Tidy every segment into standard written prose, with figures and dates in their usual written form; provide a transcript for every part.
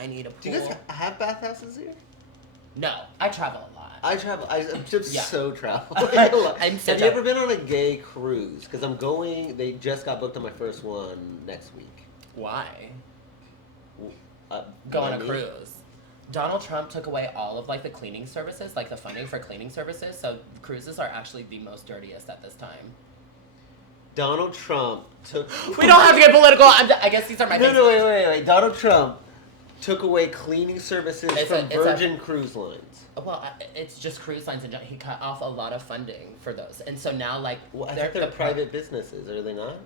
I need a pool. Do you guys have bathhouses here? No, I travel a lot. I'm just so travel. I'm so Have you ever been on a gay cruise? Because they just got booked on my first one next week. Why? Go on a cruise. Donald Trump took away all of like the cleaning services, like the funding for cleaning services. So cruises are actually the most dirtiest at this time. Donald Trump took... We don't have to get political. I guess these are my things. No, wait. Donald Trump took away cleaning services from Virgin Cruise Lines. Well, it's just cruise lines and he cut off a lot of funding for those. And so now, like... Well, they're private businesses, are they not?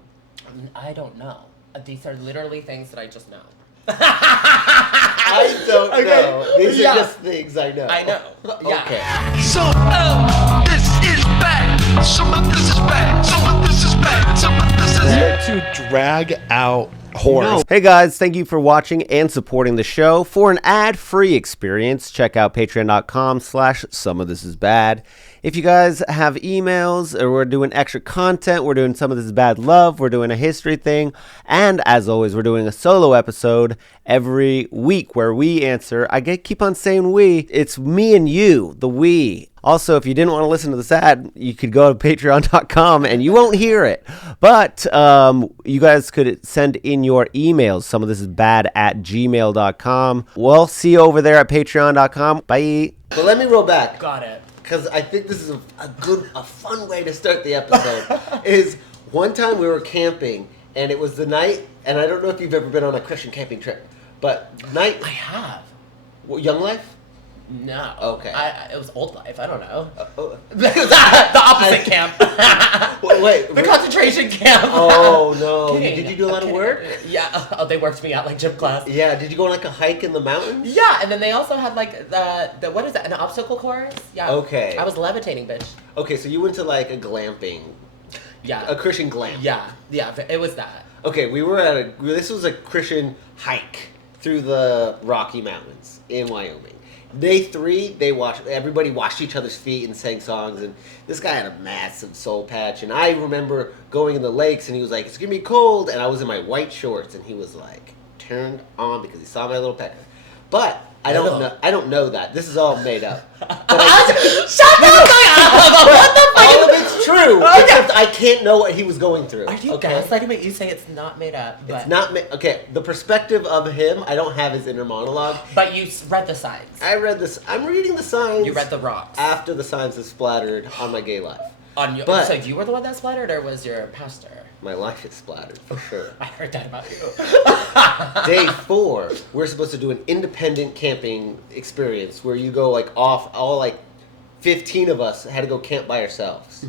I don't know. These are literally things that I just know. I don't know. These are just things I know. I know. Yeah. Okay. So, this is bad. Some of this is bad. Some of this is bad. Some of this is Here to drag out horror. No. Hey guys, thank you for watching and supporting the show. For an ad-free experience, check out patreon.com/someofthisisbad. If you guys have emails or we're doing extra content, we're doing Some of This Is Bad Love, we're doing a history thing, and as always, we're doing a solo episode every week where we answer, keep on saying we, it's me and you, the we. Also, if you didn't want to listen to this ad, you could go to patreon.com and you won't hear it. But you guys could send in your emails. Some of this is bad@gmail.com. We'll see you over there at patreon.com. Bye. But let me roll back. Got it. Because I think this is a fun way to start the episode. Is one time we were camping, and it was the night, and I don't know if you've ever been on a Christian camping trip, but night... I have. Young Life? No. Okay. It was Old Life. I don't know. The opposite camp. Wait. The concentration camp. Oh, no. King. Did you do a lot of work? Yeah. Oh, they worked me out like gym class. Yeah. Did you go on like a hike in the mountains? Yeah, and then they also had like the what is that? An obstacle course? Yeah. Okay. I was levitating, bitch. Okay, so you went to like a glamping. Yeah. A Christian glam. Yeah. It was that. Okay, we were this was a Christian hike through the Rocky Mountains in Wyoming. Day 3, everybody washed each other's feet and sang songs, and this guy had a massive soul patch, and I remember going in the lakes, and he was like, it's gonna be cold, and I was in my white shorts, and he was like, turned on because he saw my little pecker. But I don't know that. This is all made up. Shut the fuck up! What the fuck? All of it's true, except I can't know what he was going through. Are you gaslighting me? You say it's not made up. But... It's not okay, the perspective of him, I don't have his inner monologue. But you read the signs. I read this. I'm reading the signs. You read the rocks. After the signs have splattered on my gay life. So you were the one that splattered, or was your pastor? My life is splattered, for sure. I heard that about you. Day 4, we're supposed to do an independent camping experience where you go like off, all like 15 of us had to go camp by ourselves.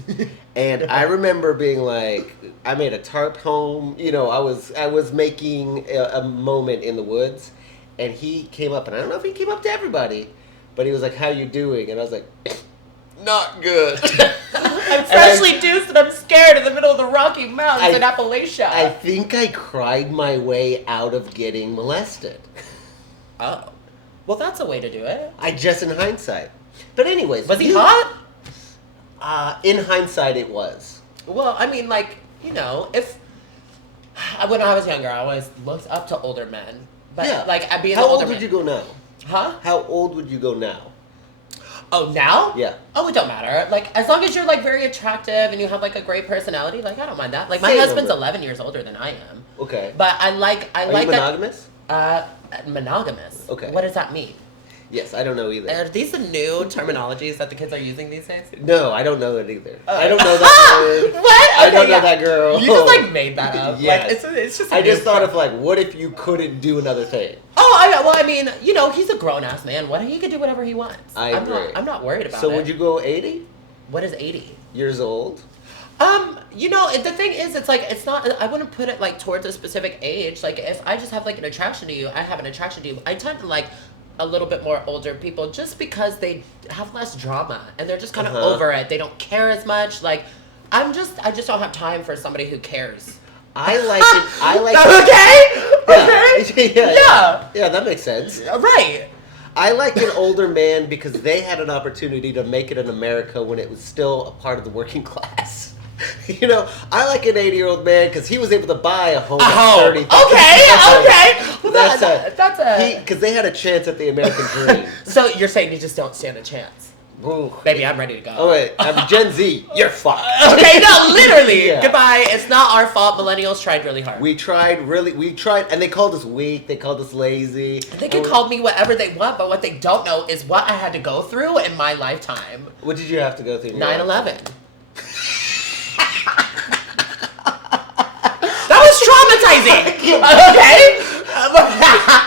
And I remember being like, I made a tarp home, I was making a moment in the woods, and he came up, and I don't know if he came up to everybody, but he was like, how you doing? And I was like, not good. I'm freshly deuced and I'm scared in the middle of the Rocky Mountains in Appalachia. I think I cried my way out of getting molested. Oh. Well, that's a way to do it. In hindsight. But anyways. Was he hot? In hindsight, it was. Well, I mean, like, if... When I was younger, I always looked up to older men. But, yeah. like, I'd be How old would you go now? Huh? How old would you go now? Oh, now? Yeah. Oh, it don't matter. Like, as long as you're, like, very attractive and you have, like, a great personality, like, I don't mind that. Like, my husband's 11 years older than I am. Okay. But I like Are you monogamous? Monogamous. Okay. What does that mean? Yes, I don't know either. Are these the new terminologies that the kids are using these days? No, I don't know it either. I don't know that word. What? I don't know that girl. You just, like, made that up. Yes. Like, it's just I just thought of, like, what if you couldn't do another thing? Oh, I mean, he's a grown-ass man. He can do whatever he wants. I agree. I'm not worried about it. So would you go 80? What is 80? Years old? The thing is, it's like, it's not, I wouldn't put it, like, towards a specific age. Like, if I just have, like, an attraction to you, I have an attraction to you. I tend to like a little bit more older people just because they have less drama and they're just kind of over it. They don't care as much. Like, I just don't have time for somebody who cares. I like it. I like Okay? Yeah, that makes sense. Right. I like an older man because they had an opportunity to make it in America when it was still a part of the working class. You know, I like an 80-year-old man because he was able to buy a home. Oh, at 30. okay. Well, that's a. Because they had a chance at the American dream. So you're saying you just don't stand a chance? Ooh. Baby, I'm ready to go. Oh wait, I'm Gen Z. You're fucked. Okay, no, literally. Yeah. Goodbye. It's not our fault. Millennials tried really hard. We tried, and they called us weak. They called us lazy. They can call me whatever they want, but what they don't know is what I had to go through in my lifetime. What did you have to go through? 9/11. That was traumatizing. Okay.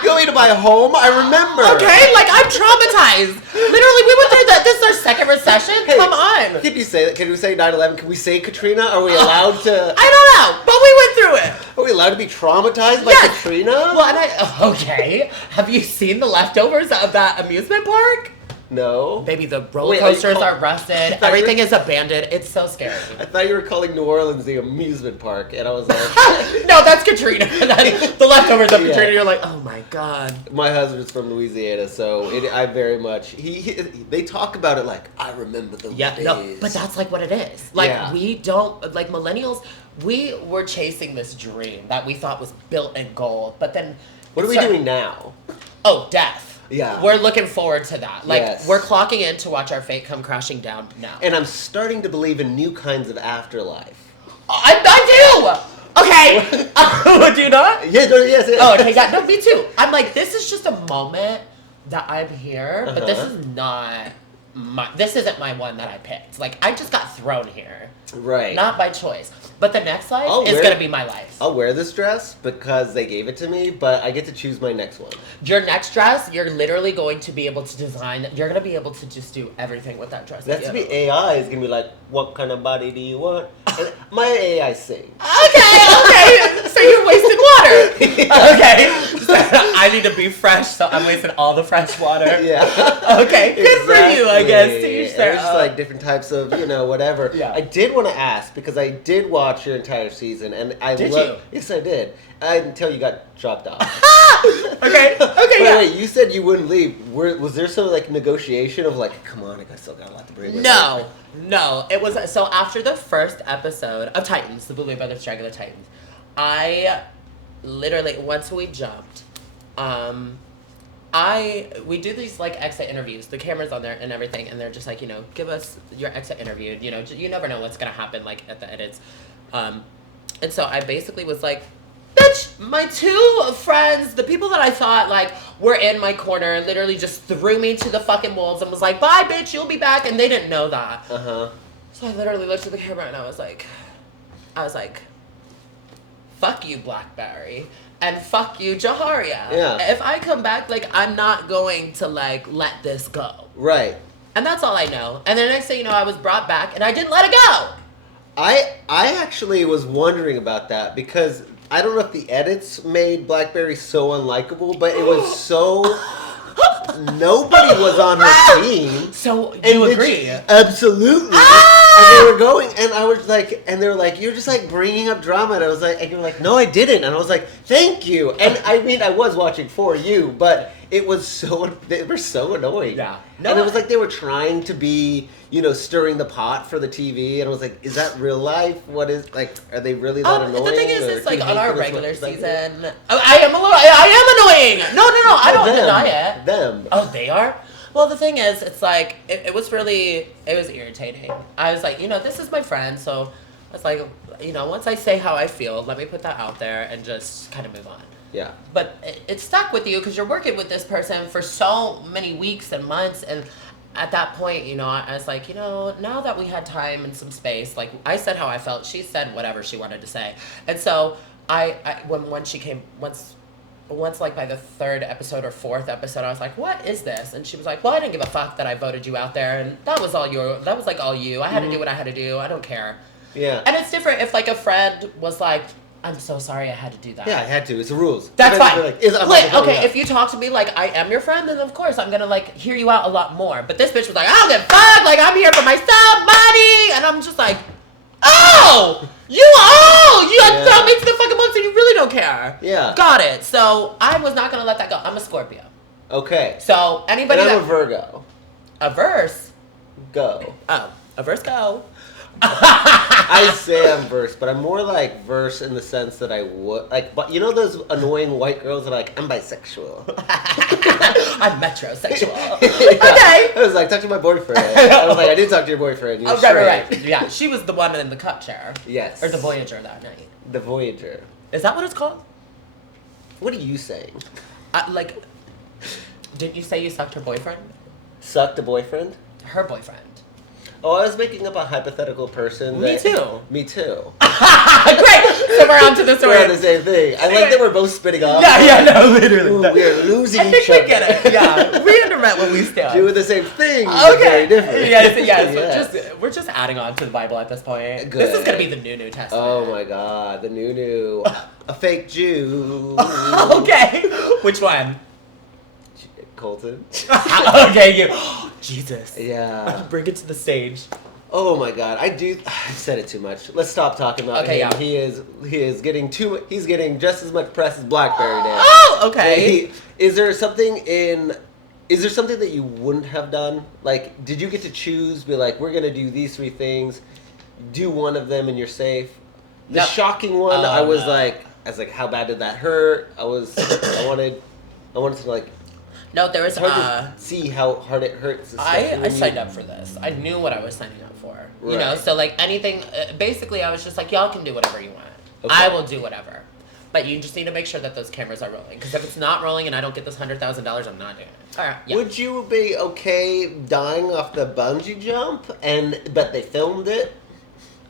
Going to buy a home? I remember. Okay, like I'm traumatized. Literally, we went through that. This is our second recession. Hey, Come on. Can you say that? Can we say 9/11? Can we say Katrina? Are we allowed to? I don't know, but we went through it. Are we allowed to be traumatized by Yes. Katrina? Well, and okay. Have you seen the leftovers of that amusement park? No. Baby, the roller Wait, are you coasters call- are rusted. I thought Everything you is abandoned. It's so scary. I thought you were calling New Orleans the amusement park, and I was like, No, that's Katrina. The leftovers of Yeah. Katrina. You're like, oh my god. my husband's from Louisiana, so I very much they talk about it like I remember those Yeah, days. no, but that's like what it is. Like Yeah. we don't like millennials. We were chasing this dream that we thought was built in gold, but then What are we doing now? Oh, death. Yeah. We're looking forward to that. Like Yes. we're clocking in to watch our fate come crashing down now. And I'm starting to believe in new kinds of afterlife. I do. Okay. Do you not? Yes, yes. Oh, okay. Yeah. No, me too. I'm like, this is just a moment that I'm here, but this is not my. This isn't my one that I picked. Like, I just got thrown here, Right. not by choice. But the next life I'll is wear- gonna be my life. I'll wear this dress because they gave it to me, but I get to choose my next one. Your next dress, you're literally going to be able to design. You're gonna be able to just do everything with that dress. That's to be AI is gonna be like, what kind of body do you want? And my AI sing. Okay. So you're wasting water. Okay. I need to be fresh, so I'm wasting all the fresh water. Yeah. Okay. Good for you, I guess. To each And their it's just own. like different types of, whatever. Yeah. I did want to ask because I did watch your entire season, and I Did love. you? Yes, I did. Until you got chopped off. Okay. Wait, you said you wouldn't leave. Was there some like negotiation of like, come on, I still got a lot to bring with me? No. It was so after the first episode of Titans, the Blue Brothers Dragula Titans, I literally once we jumped, we do these like exit interviews. The camera's on there and everything, and they're just like, give us your exit interview. You never know what's gonna happen like at the edits. And so I basically was like, bitch, my two friends, the people that I thought like were in my corner, literally just threw me to the fucking wolves and was like, bye bitch, you'll be back, and they didn't know that. Uh-huh. So I literally looked at the camera and I was like, fuck you, Blackberry. And fuck you, Jaharia. Yeah. If I come back, like, I'm not going to, like, let this go. Right. And that's all I know. And the next thing you know, I was brought back and I didn't let it go. I actually was wondering about that because I don't know if the edits made Blackberry so unlikable, but it was so nobody was on her team. So And you which- agree? Absolutely. And they were going, and I was like, and they were like, you're just like bringing up drama, and I was like, and you were like, no, I didn't, and I was like, thank you, and I mean, I was watching for you, but it was they were so annoying. Yeah. And it was like they were trying to be, stirring the pot for the TV, and I was like, is that real life? What is like? Are they really that annoying? The thing is, or it's do you like on hate our them as regular much as I do? season. I am annoying. No, I don't deny it. Them. Oh, they are? Well, the thing is, it's like, it was irritating. I was like, this is my friend, so I was like, once I say how I feel, let me put that out there and just kind of move on. Yeah. But it stuck with you because you're working with this person for so many weeks and months, and at that point, I was like, now that we had time and some space, like, I said how I felt, she said whatever she wanted to say. And so, once like by the third episode or fourth episode, I was like, what is this? And she was like, well, I didn't give a fuck that I voted you out there, and that was all you. I had to do what I had to do. I don't care. Yeah. And it's different if like a friend was like, I'm so sorry I had to do that. Yeah, I had to. It's the rules. That's Depends fine. if they're like, Okay, if you talk to me like I am your friend, then of course I'm gonna like hear you out a lot more. But this bitch was like, I don't give a fuck, like I'm here for myself, money, and I'm just like, you Yeah. throw me to the fucking wolves and you really don't care. Yeah. Got it. So I was not gonna let that go. I'm a Scorpio. Okay. So anybody And I'm that a Virgo. a verse, Go. a verse go. I say I'm versed, but I'm more like versed in the sense that I would like. But you know those annoying white girls that are like, I'm bisexual. I'm metrosexual. Okay. I was like, talk to my boyfriend. I was like, I did talk to your boyfriend. You were right. Yeah, she was the one in the cup chair. Yes. Or the Voyager that night. The Voyager. Is that what it's called? What are you saying? Like, didn't you say you sucked her boyfriend? Sucked a boyfriend? Her boyfriend. Oh, I was making up a hypothetical person. Me too. Me too. Great! So we're on to the story. We're on the same thing. I like that we're both spitting off. Yeah, no, literally. Ooh, we're losing I think each other. we get it. Yeah, we understand what we stand. Doing the same thing. But very different. Yes. Yes. We're just adding on to the Bible at this point. Good. This is gonna be the New Testament. Oh my God, the new. A fake Jew. Okay. Which one? Colton. Okay, you. Jesus. Yeah. Bring it to the stage. Oh my God, I've said it too much. Let's stop talking about Okay, him. yeah. He is getting he's getting just as much press as Blackberry did. Oh, okay. Is there something that you wouldn't have done? Like, did you get to choose, be like, we're gonna do these 3 things, do one of them and you're safe? The Yep. shocking one, I was no. like, how bad did that hurt? I wanted to like, No, there was it's hard to see how hard it hurts. I signed up for this. I knew what I was signing up for. You know, Right. so like anything, basically I was just like, y'all can do whatever you want. Okay. I will do whatever. But you just need to make sure that those cameras are rolling. Because if it's not rolling and I don't get this $100,000, I'm not doing it. All right. Yeah. Would you be okay dying off the bungee jump but they filmed it?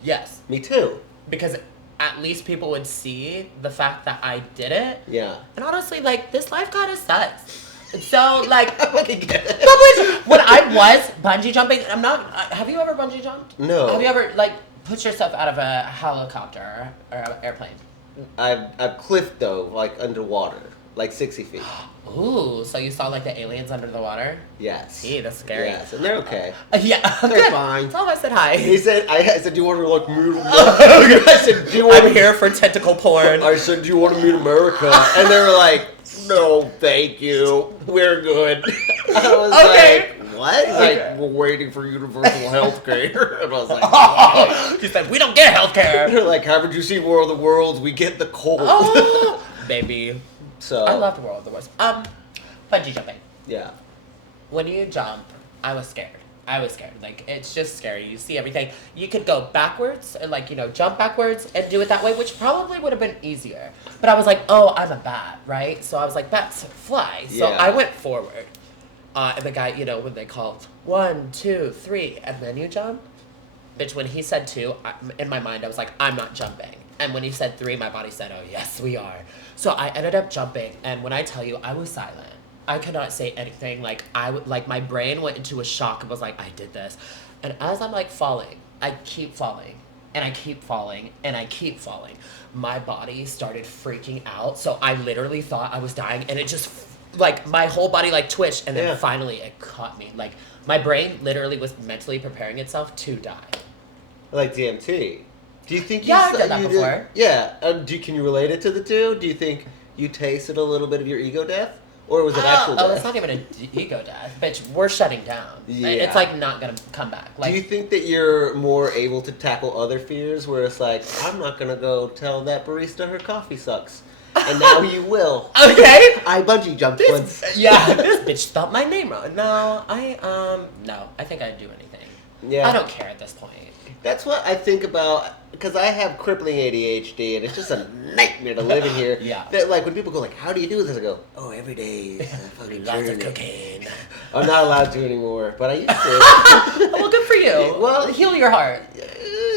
Yes. Me too. Because at least people would see the fact that I did it. Yeah. And honestly, like, this life kind of sucks. So, like, it. when I was bungee jumping, have you ever bungee jumped? No. Have you ever, like, put yourself out of a helicopter or an airplane? I've cliffed though, like underwater, like 60 feet. Ooh, so you saw, like, the aliens under the water? Yes. Gee, that's scary. Yes, and they're okay. Yeah, They're good. fine. Tell them I said hi. I said, do you want to like meet? I said, do you want? I'm here for tentacle porn. I said, do you want to meet America? And they were like, no, thank you. We're good. I was Okay. like, what? He's Okay. like, we're waiting for universal health care. And I was like, oh. She said, we don't get healthcare. They're like, haven't you seen War of the Worlds? We get the cold. Oh, baby. So I loved World of the Worlds. Bungee jumping. Yeah. When you jump, I was scared. Like, it's just scary. You see everything. You could go backwards, and like, you know, jump backwards and do it that way, which probably would have been easier. But I was like, oh, I'm a bat, right? So I was like, bats fly. So Yeah. I went forward. And the guy, you know, when they called 1, 2, 3, and then you jump, bitch, when he said 2, in my mind, I was like, I'm not jumping. And when he said 3, my body said, oh, yes, we are. So I ended up jumping, and when I tell you, I was silent. I could not say anything. Like, my brain went into a shock and was like, I did this. And as I'm, like, falling, I keep falling, and I keep falling, and I keep falling. My body started freaking out, so I literally thought I was dying, and it just, like, my whole body, like, twitched, and then finally it caught me. Like, my brain literally was mentally preparing itself to die. Like DMT. Do you think Yeah, I've done that before. Yeah. Can you relate it to the two? Do you think you tasted a little bit of your ego death? Or was it actual death? Oh, it's not even an ego death. Bitch, we're shutting down. Yeah. It's, like, not gonna come back. Like, Do you think that you're more able to tackle other fears where it's like, I'm not going to go tell that barista her coffee sucks. And now you will. Okay. I bungee jumped once. Yeah, this bitch spelled my name wrong. No, I think I'd do anything. Yeah. I don't care at this point. That's what I think about, because I have crippling ADHD, and it's just a nightmare to live in here. Yeah. That, like, when people go, like, how do you do this? I go, oh, every day is a fucking Lots journey. of cocaine. I'm not allowed to anymore, but I used to. Well, good for you. Well, heal your heart.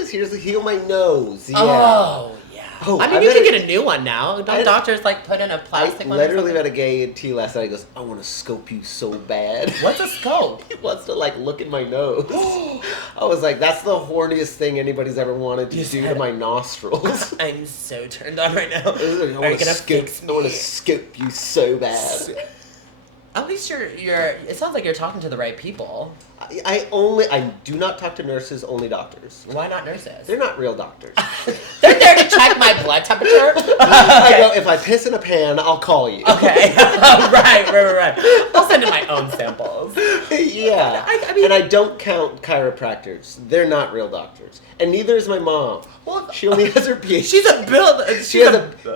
Here's to heal my nose. Yeah. Oh, yeah. Oh, I mean, I you can better- get a new one now. Don't I- doctors, like, put in a I plastic one or literally something? met a gay in tea last night. He goes, I want to scope you so bad. What's a scope? He wants to, like, look in my nose. I was like, that's the horniest thing anybody's ever wanted to You do said- to my nostrils. I'm so turned on right now. I want to scope you so bad. At least you're. It sounds like you're talking to the right people. I do not talk to nurses, only doctors. Why not nurses? They're not real doctors. They're there to check my blood temperature. I go, if I piss in a pan, I'll call you. Okay. right. I'll send in my own samples. Yeah. I mean, and I don't count chiropractors. They're not real doctors. And neither is my mom. Well, She only has her PhD. she's a build.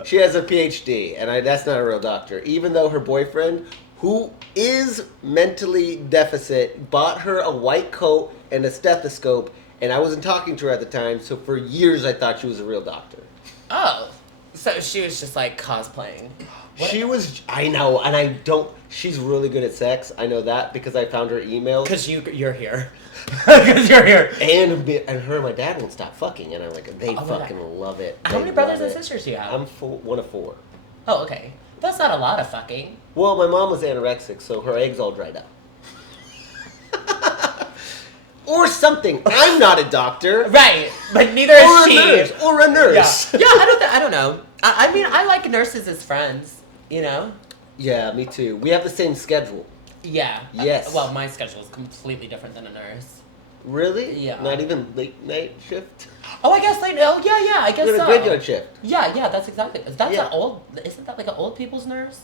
She has a PhD, and that's not a real doctor. Even though her boyfriend, who is mentally deficit, bought her a white coat and a stethoscope, and I wasn't talking to her at the time, so for years I thought she was a real doctor. Oh, so she was just like cosplaying. I know, and I don't. She's really good at sex. I know that because I found her emails. Because you're here. Because you're here. And her and my dad won't stop fucking, and I'm like, they Oh, fucking love it. How They many brothers love and it. sisters do you have? I'm one of 4. Oh, okay. That's not a lot of fucking. Well, my mom was anorexic, so her eggs all dried up. Or something. I'm not a doctor. Right, but neither is she. Or a nurse. Yeah, I don't know. I mean, I like nurses as friends, you know? Yeah, me too. We have the same schedule. Yeah. Yes. Well, my schedule is completely different than a nurse. Really? Yeah. Not even late night shift? Oh, I guess like, oh, yeah, I guess You're in so. a graveyard shift. Yeah, that's exactly. That's Yeah. isn't that like an old people's nurse?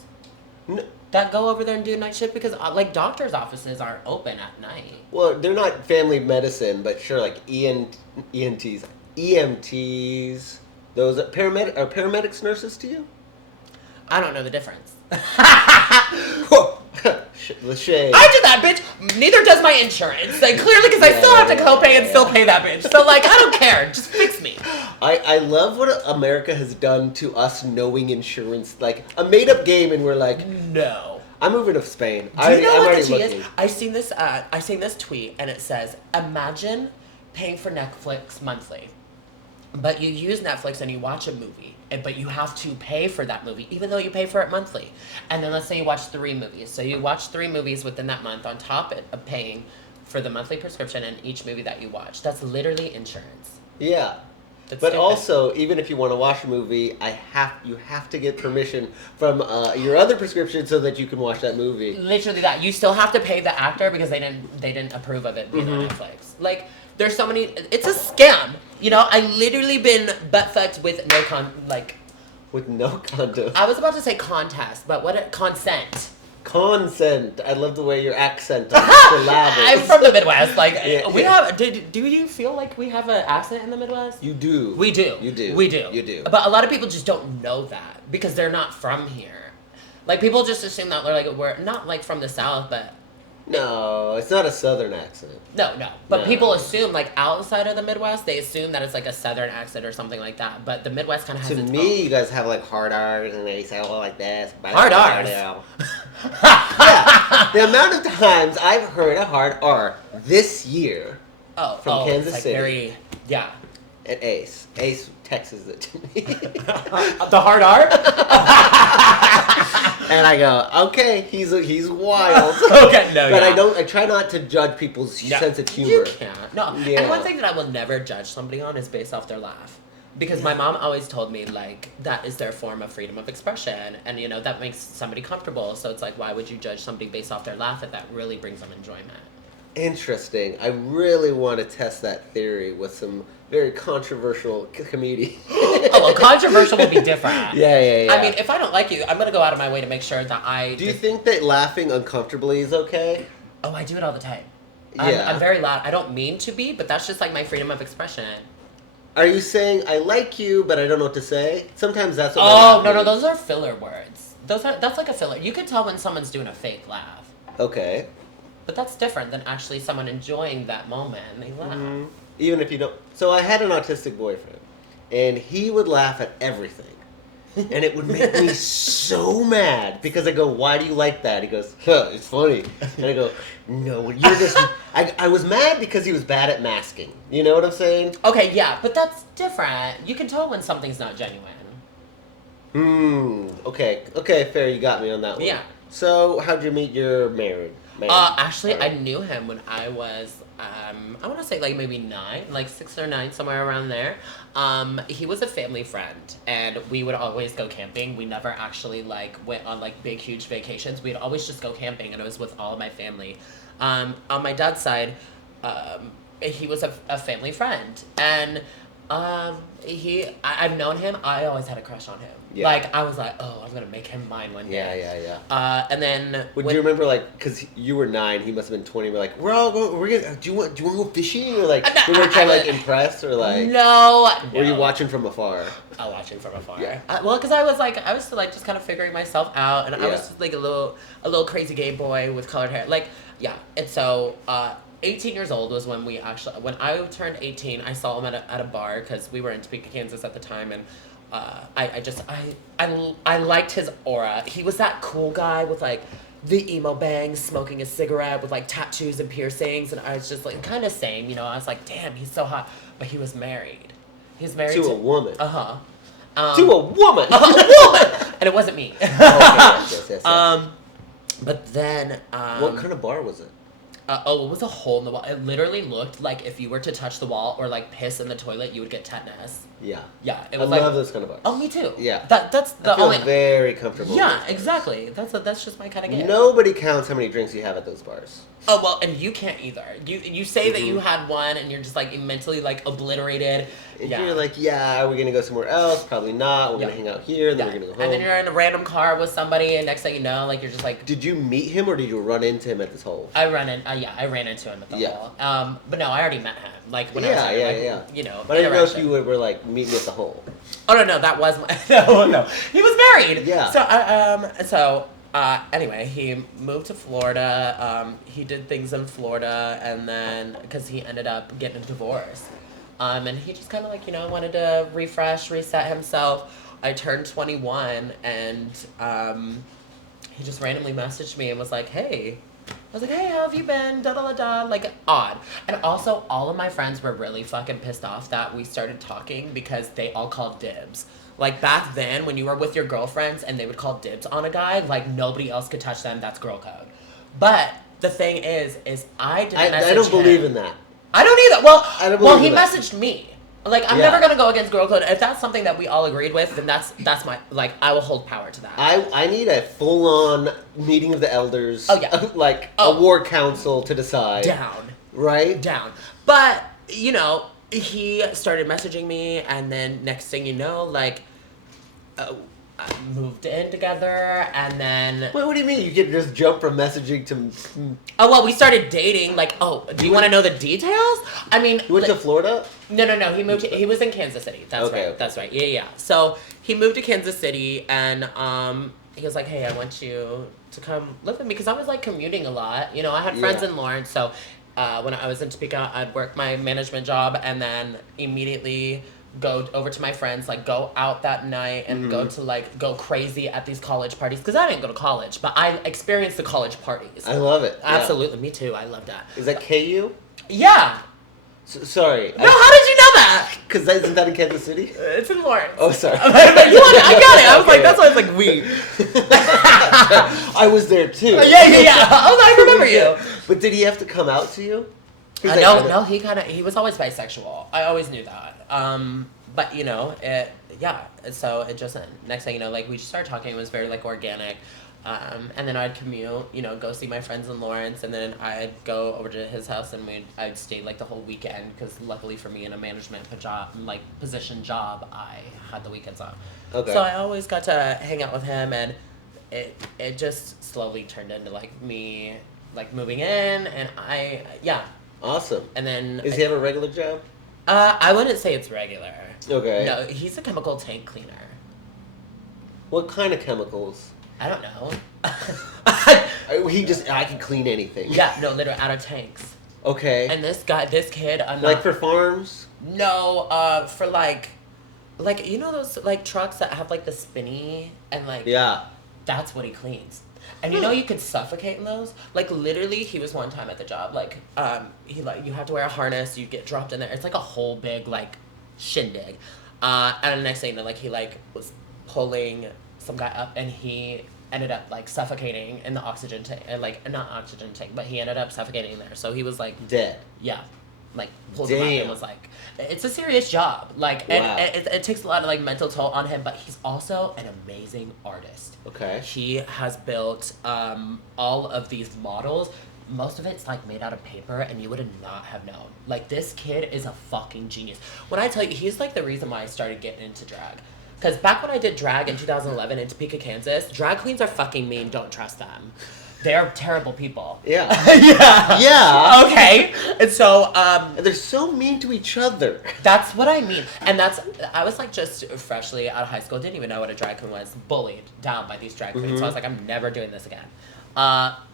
No. That go over there and do night shift? Because, like, doctors' offices aren't open at night. Well, they're not family medicine, but sure, like EMTs. Those are paramedics nurses to you? I don't know the difference. The shade. I do that, bitch. Neither does my insurance. Like, clearly, because I still have to copay and still pay that bitch. So, like, I don't care. Just fix me. I love what America has done to us knowing insurance. Like, a made-up game, and we're like, No. I'm moving to Spain. Do you know I'm what already the tea looking. is? I seen this tweet, and it says, imagine paying for Netflix monthly, but you use Netflix and you watch a movie, but you have to pay for that movie, even though you pay for it monthly. And then let's say you watch 3 movies. So you watch 3 movies within that month on top of paying for the monthly prescription and each movie that you watch. That's literally insurance. Yeah. That's But stupid. also, even if you want to watch a movie, you have to get permission from your other prescription so that you can watch that movie. Literally that. You still have to pay the actor because they didn't approve of it being on Netflix. Like, there's so many. It's a scam. You know, I literally been butt fucked with With no condom. I was about to say contest, but consent. Consent. I love the way your accent syllables. I'm from the Midwest. Like, Yeah, we yeah. have. Do you feel like we have an accent in the Midwest? You do. We do. You do. We do. You do. But a lot of people just don't know that because they're not from here. Like, people just assume that we're not like from the South, but No, it's not a Southern accent. no. But No. people assume, like, outside of the Midwest, they assume that it's like a Southern accent or something like that. But the Midwest kind of has To its me, own. you guys have like hard R's and they sound like this. Hard R's? Yeah. The amount of times I've heard a hard R this year from Kansas it's like City. Very, yeah. at Ace. Ace texts it to me. The hard R? And I go, okay, he's wild. Okay, no, But yeah. I try not to judge people's sense of humor. You can't. No. Yeah. And one thing that I will never judge somebody on is based off their laugh. Because my mom always told me, like, that is their form of freedom of expression. And, you know, that makes somebody comfortable. So it's like, why would you judge somebody based off their laugh if that really brings them enjoyment? Interesting. I really want to test that theory with some very controversial comedian. Oh, well, controversial will be different. Yeah. I mean, if I don't like you, I'm going to go out of my way to make sure that I... Do you think that laughing uncomfortably is okay? Oh, I do it all the time. Yeah. I'm very loud. I don't mean to be, but that's just, like, my freedom of expression. Are you saying, I like you, but I don't know what to say? Sometimes that's what Oh, my no, laugh those are filler words. That's like a filler. You can tell when someone's doing a fake laugh. means. Okay. But that's different than actually someone enjoying that moment and they laugh. Mhm. Even if you don't. So I had an autistic boyfriend, and he would laugh at everything. And it would make me so mad because I go, why do you like that? He goes, it's funny. And I go, no, you're just. I was mad because he was bad at masking. You know what I'm saying? Okay, yeah, but that's different. You can tell when something's not genuine. Okay, fair. You got me on that one. Yeah. So how'd you meet your married man? Actually, I knew him when I was, I want to say like maybe 9, like 6 or 9, somewhere around there. He was a family friend, and we would always go camping. We never actually like went on like big, huge vacations. We'd always just go camping, and it was with all of my family. On my dad's side, he was a family friend, and I've known him. I always had a crush on him. Yeah. Like, I was like, oh, I'm gonna make him mine one day. Yeah. And then Would you remember, like, because you were 9, he must have been 20. We're like, we're all going. We're gonna. Do you want to go fishing? Or like, we were trying to like impress, or like. No. Were you watching from afar? I was watching from afar. Yeah. Well, because I was still, like, just kind of figuring myself out, and I was just like a little crazy gay boy with colored hair. Like, yeah. And so, 18 years old was when when I turned 18, I saw him at a bar because we were in Topeka, Kansas at the time, and I liked his aura. He was that cool guy with like the emo bangs, smoking a cigarette with like tattoos and piercings, and I was just like kind of same, you know. I was like, damn, he's so hot, but he was married. He was married To a woman. To a woman. a woman, and it wasn't me. Yes. But then What kind of bar was it? it was a hole in the wall. It literally looked like if you were to touch the wall or like piss in the toilet, you would get tetanus. Yeah. Yeah, it I was like. love those kind of bars. Oh, me too. Yeah. That's the I feel only. very comfortable. Yeah, with those exactly. That's just my kind of game. Nobody counts how many drinks you have at those bars. Oh well, and you can't either. You say that you had one, and you're just like mentally like obliterated. And Yeah. you're like, yeah, are we gonna go somewhere else? Probably not. We're gonna hang out here, and then Yeah. we're gonna go home. And then you're in a random car with somebody, and next thing you know, like you're just like. Did you meet him or did you run into him at this hole? I ran into him at the hole. But no, I already met him. Like when I was younger, like, you know. But I didn't know if interaction. you were like meeting at the hole. Oh no, that was my no. He was married. Yeah. So anyway, he moved to Florida. He did things in Florida, and then because he ended up getting a divorce, and he just kind of like wanted to reset himself. I turned 21, and he just randomly messaged me and was like, "Hey." I was like, hey, how have you been? Da da da da. Like, odd. And also, all of my friends were really fucking pissed off that we started talking because they all called dibs. Like, back then, when you were with your girlfriends and they would call dibs on a guy, like, nobody else could touch them. That's girl code. But the thing is I didn't message I don't him. believe in that. I don't either. Well, he that. messaged me. Like, I'm never gonna go against girl code. If that's something that we all agreed with, then that's my, like, I will hold power to that. I need a full-on meeting of the elders. Oh, yeah. Like, a war council to decide. Down. Right? Down. But, he started messaging me, and then next thing you know, like, I moved in together, and then... Wait, what do you mean? You can just jump from messaging to... Oh, well, we started dating, like, do you want to know the details? I mean... You went to Florida? No, he moved... He was in Kansas City. That's right. That's right. Yeah. So, he moved to Kansas City, and he was like, hey, I want you to come live with me, because I was, like, commuting a lot. I had friends in Lawrence, so when I was in Topeka, I'd work my management job, and then immediately... go over to my friends, like, go out that night and go crazy at these college parties. Because I didn't go to college, but I experienced the college parties. I love it. Absolutely. Yeah. Me too. I love that. Is that KU? Yeah. Sorry. No, how did you know that? Because isn't that in Kansas City? It's in Lawrence. Oh, sorry. I got it. I was like, that's why I was like, we. I was there too. Yeah. I remember you. But did he have to come out to you? No, he was always bisexual. I always knew that. But so it just, next thing you know, like, we just started talking. It was very, like, organic. And then I'd commute, go see my friends in Lawrence, and then I'd go over to his house, and I'd stay, like, the whole weekend, because luckily for me, in a management position job, I had the weekends off. Okay. So I always got to hang out with him, and it just slowly turned into, like, me, like, moving in, and Awesome. And then... Does he have a regular job? I wouldn't say it's regular. Okay. No, he's a chemical tank cleaner. What kind of chemicals? I don't know. I can clean anything. Yeah, no, literally out of tanks. Okay. And this kid, like for farms? No, for like those like trucks that have like the spinny and like. Yeah. That's what he cleans. And you could suffocate in those. Like, literally, he was one time at the job. Like, you have to wear a harness. You get dropped in there. It's like a whole big, like, shindig. And the next thing, like, he, like, was pulling some guy up, and he ended up, like, suffocating in the oxygen tank. And, like, not oxygen tank, but he ended up suffocating there. So he was, like... dead. Yeah. Like, pulled him up and was like... It's a serious job. Like, wow. and it takes a lot of, like, mental toll on him, but he's also an amazing artist. Okay. He has built all of these models. most of it's like made out of paper, and you would not have known. Like, this kid is a fucking genius. When I tell you, he's like the reason why I started getting into drag. Because back when I did drag in 2011 in Topeka, Kansas, drag queens are fucking mean. Don't trust them. They're terrible people. Yeah. Yeah. Yeah. Okay. And so, And they're so mean to each other. that's what I mean. And I was like just freshly out of high school, didn't even know what a drag queen was, bullied down by these drag queens. So I was like, I'm never doing this again.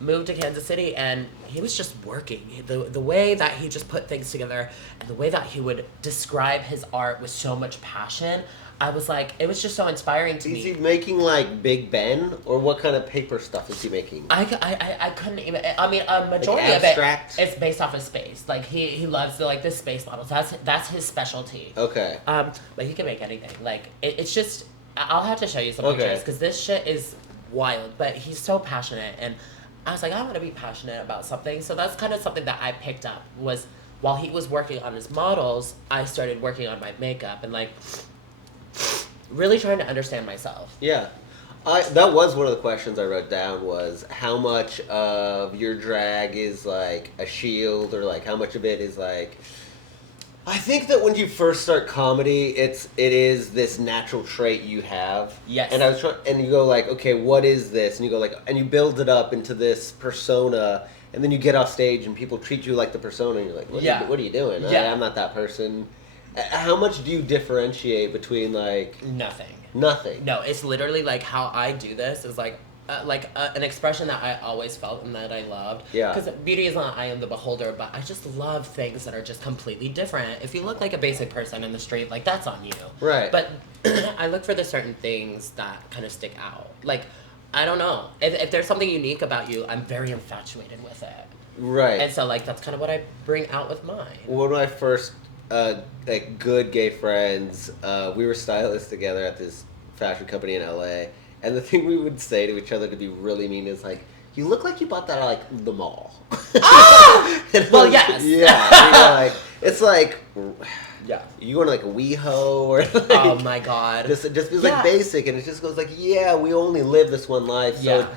Moved to Kansas City, and he was just working. The way that he just put things together, and the way that he would describe his art with so much passion, I was like, it was just so inspiring to me. Is he making like Big Ben, or what kind of paper stuff is he making? I couldn't even. I mean, a majority of abstract? it is based off of space. Like he loves the space models. That's his specialty. Okay. But he can make anything. Like it's just. I'll have to show you some Okay. pictures because this shit is wild. But he's so passionate, and I was like, I want to be passionate about something. So that's kind of something that I picked up was while he was working on his models, I started working on my makeup and like really trying to understand myself. Yeah. That was one of the questions I wrote down was how much of your drag is like a shield, or like how much of it is like. I think that when you first start comedy, it is this natural trait you have. Yes. And I was and you go like, okay, what is this? And you go like, and you build it up into this persona, and then you get off stage and people treat you like the persona, and you're like, what are you doing? Yeah. I'm not that person. How much do you differentiate between like Nothing. nothing? No, it's literally like how I do this is like an expression that I always felt and that I loved. Yeah. Because beauty is not I am the beholder, but I just love things that are just completely different. If you look like a basic person in the street, like that's on you. Right. But I look for the certain things that kind of stick out. Like, I don't know. If there's something unique about you, I'm very infatuated with it. Right. And so like that's kind of what I bring out with mine. One of my first like good gay friends, we were stylists together at this fashion company in LA, and the thing we would say to each other to be really mean is like, you look like you bought that at like the mall. Oh! Well, like, yes. Yeah. You know, like, it's like, Yeah. you going to like a WeHo or like, Oh my god. it just feels Yeah. like basic, and it just goes like, yeah, we only live this one life. So Yeah.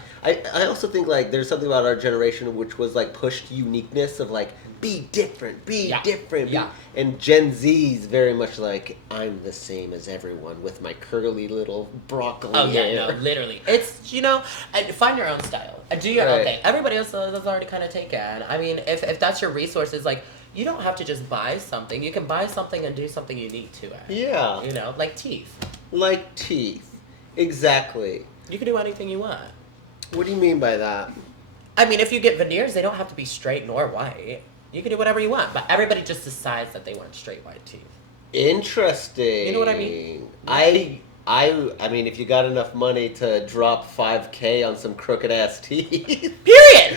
I also think like there's something about our generation which was like pushed uniqueness of like, be different, be Yeah. different. Yeah. And Gen Z's very much like, I'm the same as everyone with my curly little broccoli Oh yeah, hair. no, literally. It's, find your own style. Do your own Right. thing. Everybody else is already kind of taken. I mean, if that's your resources, like, you don't have to just buy something. You can buy something and do something unique to it. Yeah. You know, like teeth. Like teeth. Exactly. You can do anything you want. What do you mean by that? I mean, if you get veneers, they don't have to be straight nor white. You can do whatever you want, but everybody just decides that they want straight white teeth. Interesting. You know what I mean? I mean, if you got enough money to drop $5,000 on some crooked ass teeth. Period!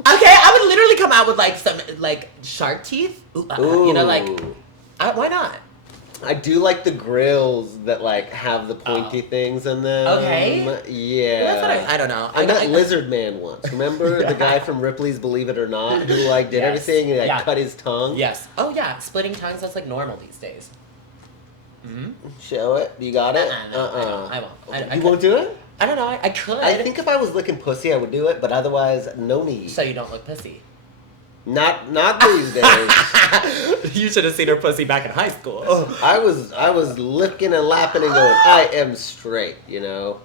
Okay, I would literally come out with like some like shark teeth. Ooh. Why not? I do like the grills that like have the pointy things in them. Okay. Yeah. Well, that's what I don't know. I met Lizard Man once. Remember the guy from Ripley's Believe It or Not who like did Yes. everything and like Yeah. cut his tongue? Yes. Oh yeah, splitting tongues, that's like normal these days. Show it. You got it? No, I won't. I You won't do it? I don't know. I could. I think if I was licking pussy, I would do it, but otherwise, no need. So you don't look pussy. Not these days. You should have seen her pussy back in high school. I was licking and lapping and going, I am straight, you know.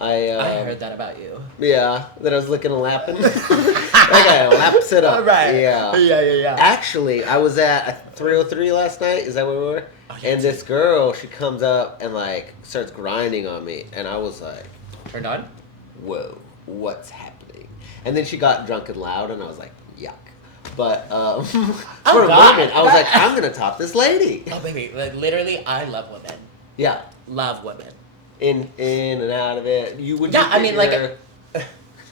I heard that about you. Yeah, that I was licking and lapping. That guy laps it up. Right. Yeah. Actually, I was at 303 last night. Is that where we were? Oh, yeah, And this girl, she comes up and like starts grinding on me, and I was like, Turned on? whoa, what's happening? And then she got drunk and loud, and I was like, yuck. But for a God. moment, I was like, I'm gonna top this lady. Oh baby, like literally, I love women. Yeah, Love women. in and out of it. Would Yeah, I mean, like-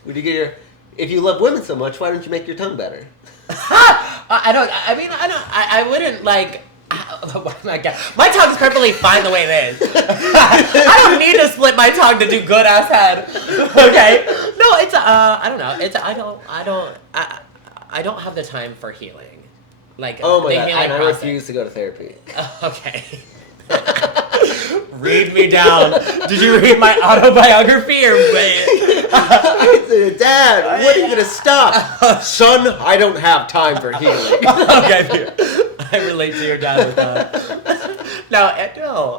would you get your? If you love women so much, why don't you make your tongue better? I wouldn't like. Oh my god, my tongue's perfectly fine the way it is. I don't need to split my tongue to do good ass head. Okay, no, it's I don't know. It's I don't have the time for healing. Like Oh my the god, healing I process. refuse to go to therapy. Okay. Read me down. Did you read my autobiography or wait? Dad, when are you gonna stop? Son, I don't have time for healing. Okay, I relate to your dad with that. No,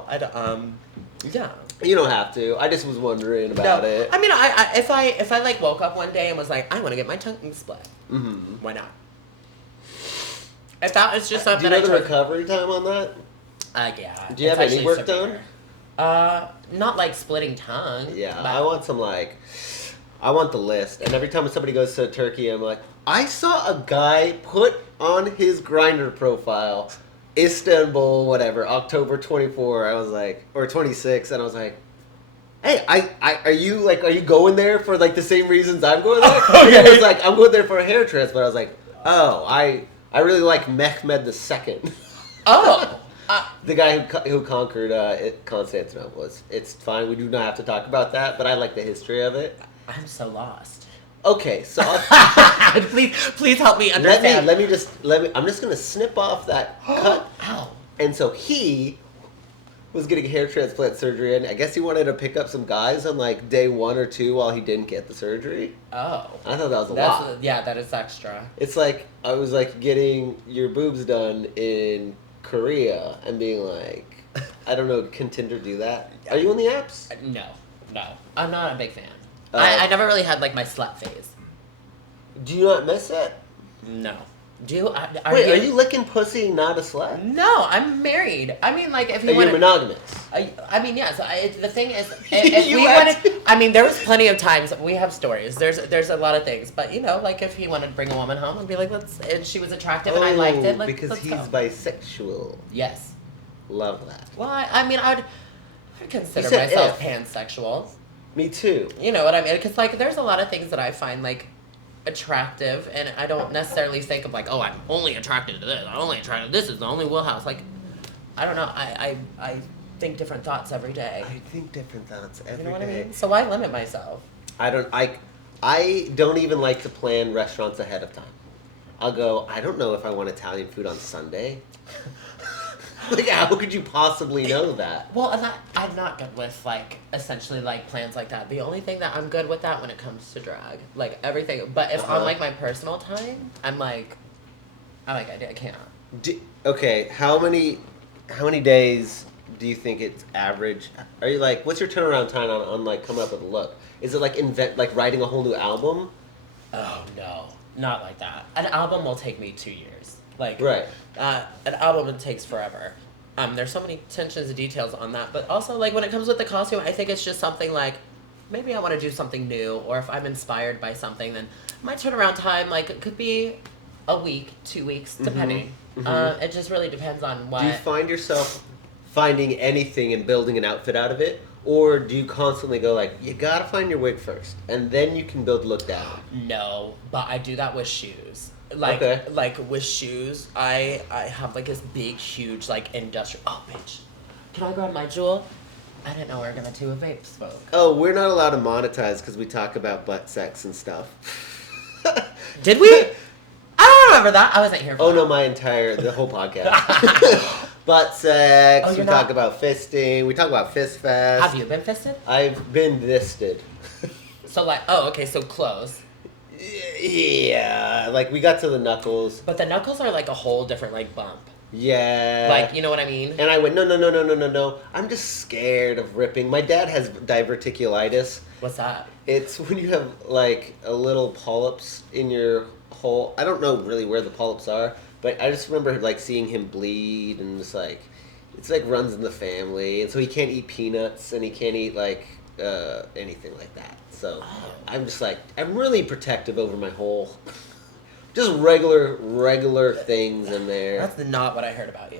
I don't. Yeah. You don't have to. I just was wondering about it. I mean, if I like woke up one day and was like, I want to get my tongue split. Mm-hmm. Why not? If that was just something. Do you know the recovery time on that? Yeah. Do you have any work done? Not like splitting tongue. Yeah, I want some I want the list. And every time somebody goes to Turkey, I'm like, I saw a guy put on his Grindr profile, Istanbul, whatever, October 24. I was like, or 26, and I was like, hey, are you going there for like the same reasons I'm going there? Okay. And it was like, I'm going there for a hair transplant. I was like, oh, I really like Mehmed II. Oh. The guy who conquered Constantinople. It's fine. We do not have to talk about that, but I like the history of it. I'm so lost. Okay, so please help me understand. Let me. I'm just gonna snip off that cut. Ow. And so he was getting hair transplant surgery, and I guess he wanted to pick up some guys on like day 1 or 2 while he didn't get the surgery. Oh. I thought that was a lot. Yeah, that is extra. It's like I was like getting your boobs done in Korea and being like, I don't know, can Tinder do that? Are you on the apps? No, I'm not a big fan. I never really had like my slut phase. Do you not miss it? No. Are you licking pussy, not a slut? No, I'm married. I mean, like, if you want Are you monogamous? I mean, yeah. So the thing is, if we wanted, I mean, there was plenty of times we have stories. There's a lot of things, but you know, like if he wanted to bring a woman home and be like, and she was attractive and I liked it, like, because let's he's go. Bisexual. Yes. Love that. Well, I mean, I'd consider said myself if. pansexual. Me too. You know what I mean? Because like, there's a lot of things that I find like attractive, and I don't necessarily think of like, oh, I'm only attracted to this. I'm only attracted to this. Is the only wheelhouse. Like, I don't know. I think different thoughts every day. I think different thoughts every day. You know what I mean? So why limit myself? I don't even like to plan restaurants ahead of time. I'll go, I don't know if I want Italian food on Sunday. Like, how could you possibly know that? Well, I'm not good with, like, essentially, like, plans like that. The only thing that I'm good with that when it comes to drag. Like, everything. But if on, like, my personal time, I'm like, I can't. Okay, how many days do you think it's average? Are you, like, what's your turnaround time on like, coming up with a look? Is it, like, writing a whole new album? Oh, no. Not like that. An album will take me 2 years. Like, right. An album, it takes forever. There's so many tensions and details on that. But also, like, when it comes with the costume, I think it's just something like, maybe I want to do something new, or if I'm inspired by something, then my turnaround time, like, it could be a week, 2 weeks, depending. Mm-hmm. It just really depends on what. Do you find yourself finding anything and building an outfit out of it? Or do you constantly go like, you gotta find your wig first, and then you can build look down? No, but I do that with shoes. Like, okay. Like with shoes, I have like this big, huge, like industrial. Oh, bitch! Can I grab my jewel? I didn't know we were gonna do a vape smoke. Oh, we're not allowed to monetize because we talk about butt sex and stuff. Did we? I don't remember that. I wasn't here for that. No, the whole podcast. Butt sex. Oh, we talk about fisting. We talk about fist fest. Have you been fisted? I've been fisted. So like, okay, so close. Yeah, like we got to the knuckles. But the knuckles are like a whole different like bump. Yeah. Like, you know what I mean? And I went, no. I'm just scared of ripping. My dad has diverticulitis. What's that? It's when you have like a little polyps in your hole. I don't know really where the polyps are, but I just remember like seeing him bleed, and it's like runs in the family, and so he can't eat peanuts and he can't eat like anything like that. So I'm just like, I'm really protective over my hole. Just regular things in there. That's not what I heard about you.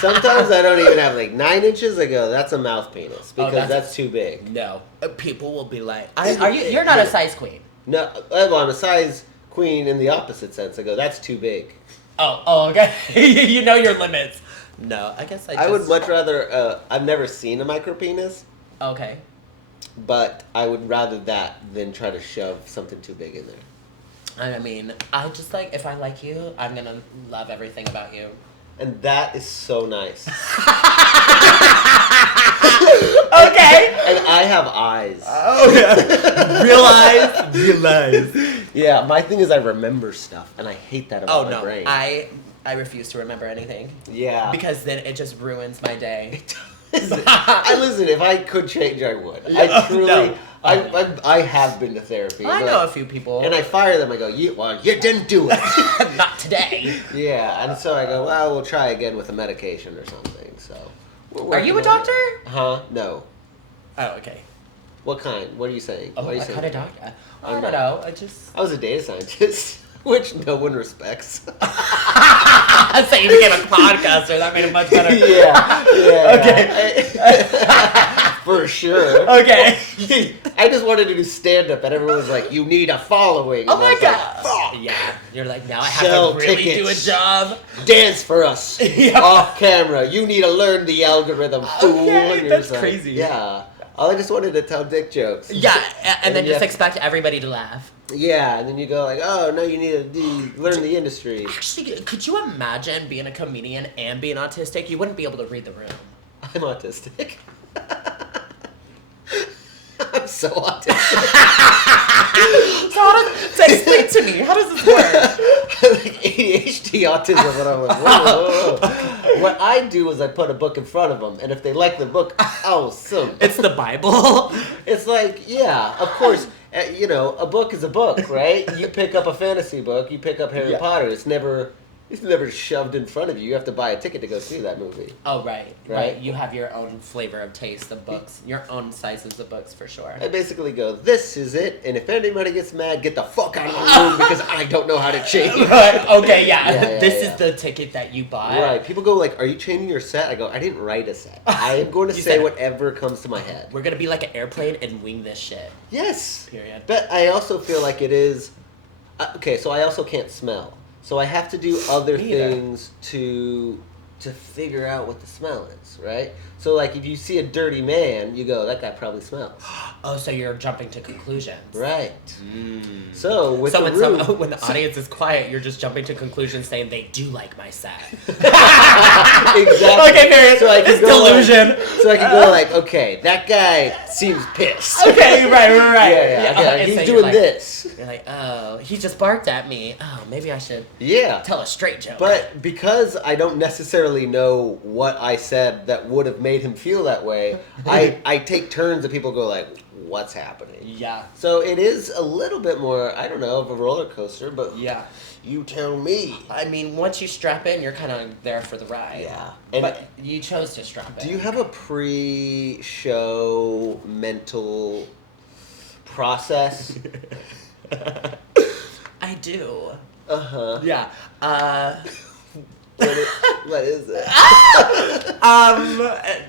Sometimes I don't even have like 9 inches. I go, that's a mouth penis because that's too big. No, people will be like, you're not a size queen. No, well, I'm a size queen in the opposite sense. I go, that's too big. Oh, okay. You know your limits. No, I guess I would much rather. I've never seen a micro penis. Okay. But I would rather that than try to shove something too big in there. I mean, I just like, if I like you, I'm gonna love everything about you. And that is so nice. Okay. And I have eyes. Oh, yeah. Realize. Yeah, my thing is I remember stuff, and I hate that about Oh, my no. brain. I refuse to remember anything. Yeah. Because then it just ruins my day. I listen, if I could change, I would. Yeah, I truly, no. I have been to therapy. I but- know a few people. And I fire them, I go, you didn't do it. Not today. Yeah, and so I go, well, we'll try again with a medication or something, so. Are you a doctor? Huh? No. Oh, okay. What kind? What are you saying? Oh, What are you what saying? kind of doctor? I I'm don't not. know. I just... I was a data scientist, which no one respects. So you became a podcaster. That made it much better. Yeah. Okay. For sure. Okay. I just wanted to do stand-up, and everyone was like, you need a following. Oh And I my was like, god. fuck. Yeah. You're like, now I have Sell to really do a tickets. job. Dance for us. Yeah. Off camera. You need to learn the algorithm, fool. Okay, And you're that's just like, crazy. Yeah. I just wanted to tell dick jokes. Yeah, and then you just have- expect everybody to laugh. Yeah, and then you go like, oh, no, you need to learn the industry. Actually, could you imagine being a comedian and being autistic? You wouldn't be able to read the room. I'm autistic. I'm so autistic. So so explain to me, how does this work? Like ADHD autism, and I'm like, whoa. What I do is I put a book in front of them, and if they like the book, awesome. It's the Bible. It's like, yeah, of course, a book is a book, right? You pick up a fantasy book, you pick up Harry Yeah. Potter. It's never shoved in front of you. You have to buy a ticket to go see that movie. Oh, right. Right. You have your own flavor of taste of books, your own sizes of books for sure. I basically go, this is it, and if anybody gets mad, get the fuck out of the room because I don't know how to change. Right, okay, yeah. Yeah, This yeah. is the ticket that you buy. Right. People go like, are you changing your set? I go, I didn't write a set. I am going to You say said- whatever comes to my head. We're gonna be like an airplane and wing this shit. Yes. Period. But I also feel like it is... okay, so I also can't smell. So I have to do other Me either. things to figure out what the smell is, right? So like if you see a dirty man, you go, that guy probably smells. Oh, so you're jumping to conclusions. Right. So with So the when, room... when the audience is quiet, you're just jumping to conclusions saying they do like my set. Exactly. Okay, Marion. So I can It's go delusion. so I can go like, okay, that guy seems pissed. Okay, right. Yeah. Okay, And he's so doing you're like- this. You're like, oh, he just barked at me. Oh, maybe I should Yeah. tell a straight joke. But because I don't necessarily know what I said that would have made him feel that way, I take turns and people go like, what's happening? yeah, So it is a little bit more, I don't know, of a roller coaster, but yeah. you tell me. I mean, once you strap in, you're kind of there for the ride. Yeah. And But you chose to strap in. do you have a pre-show mental process? I do. Uh-huh. Yeah. What is it?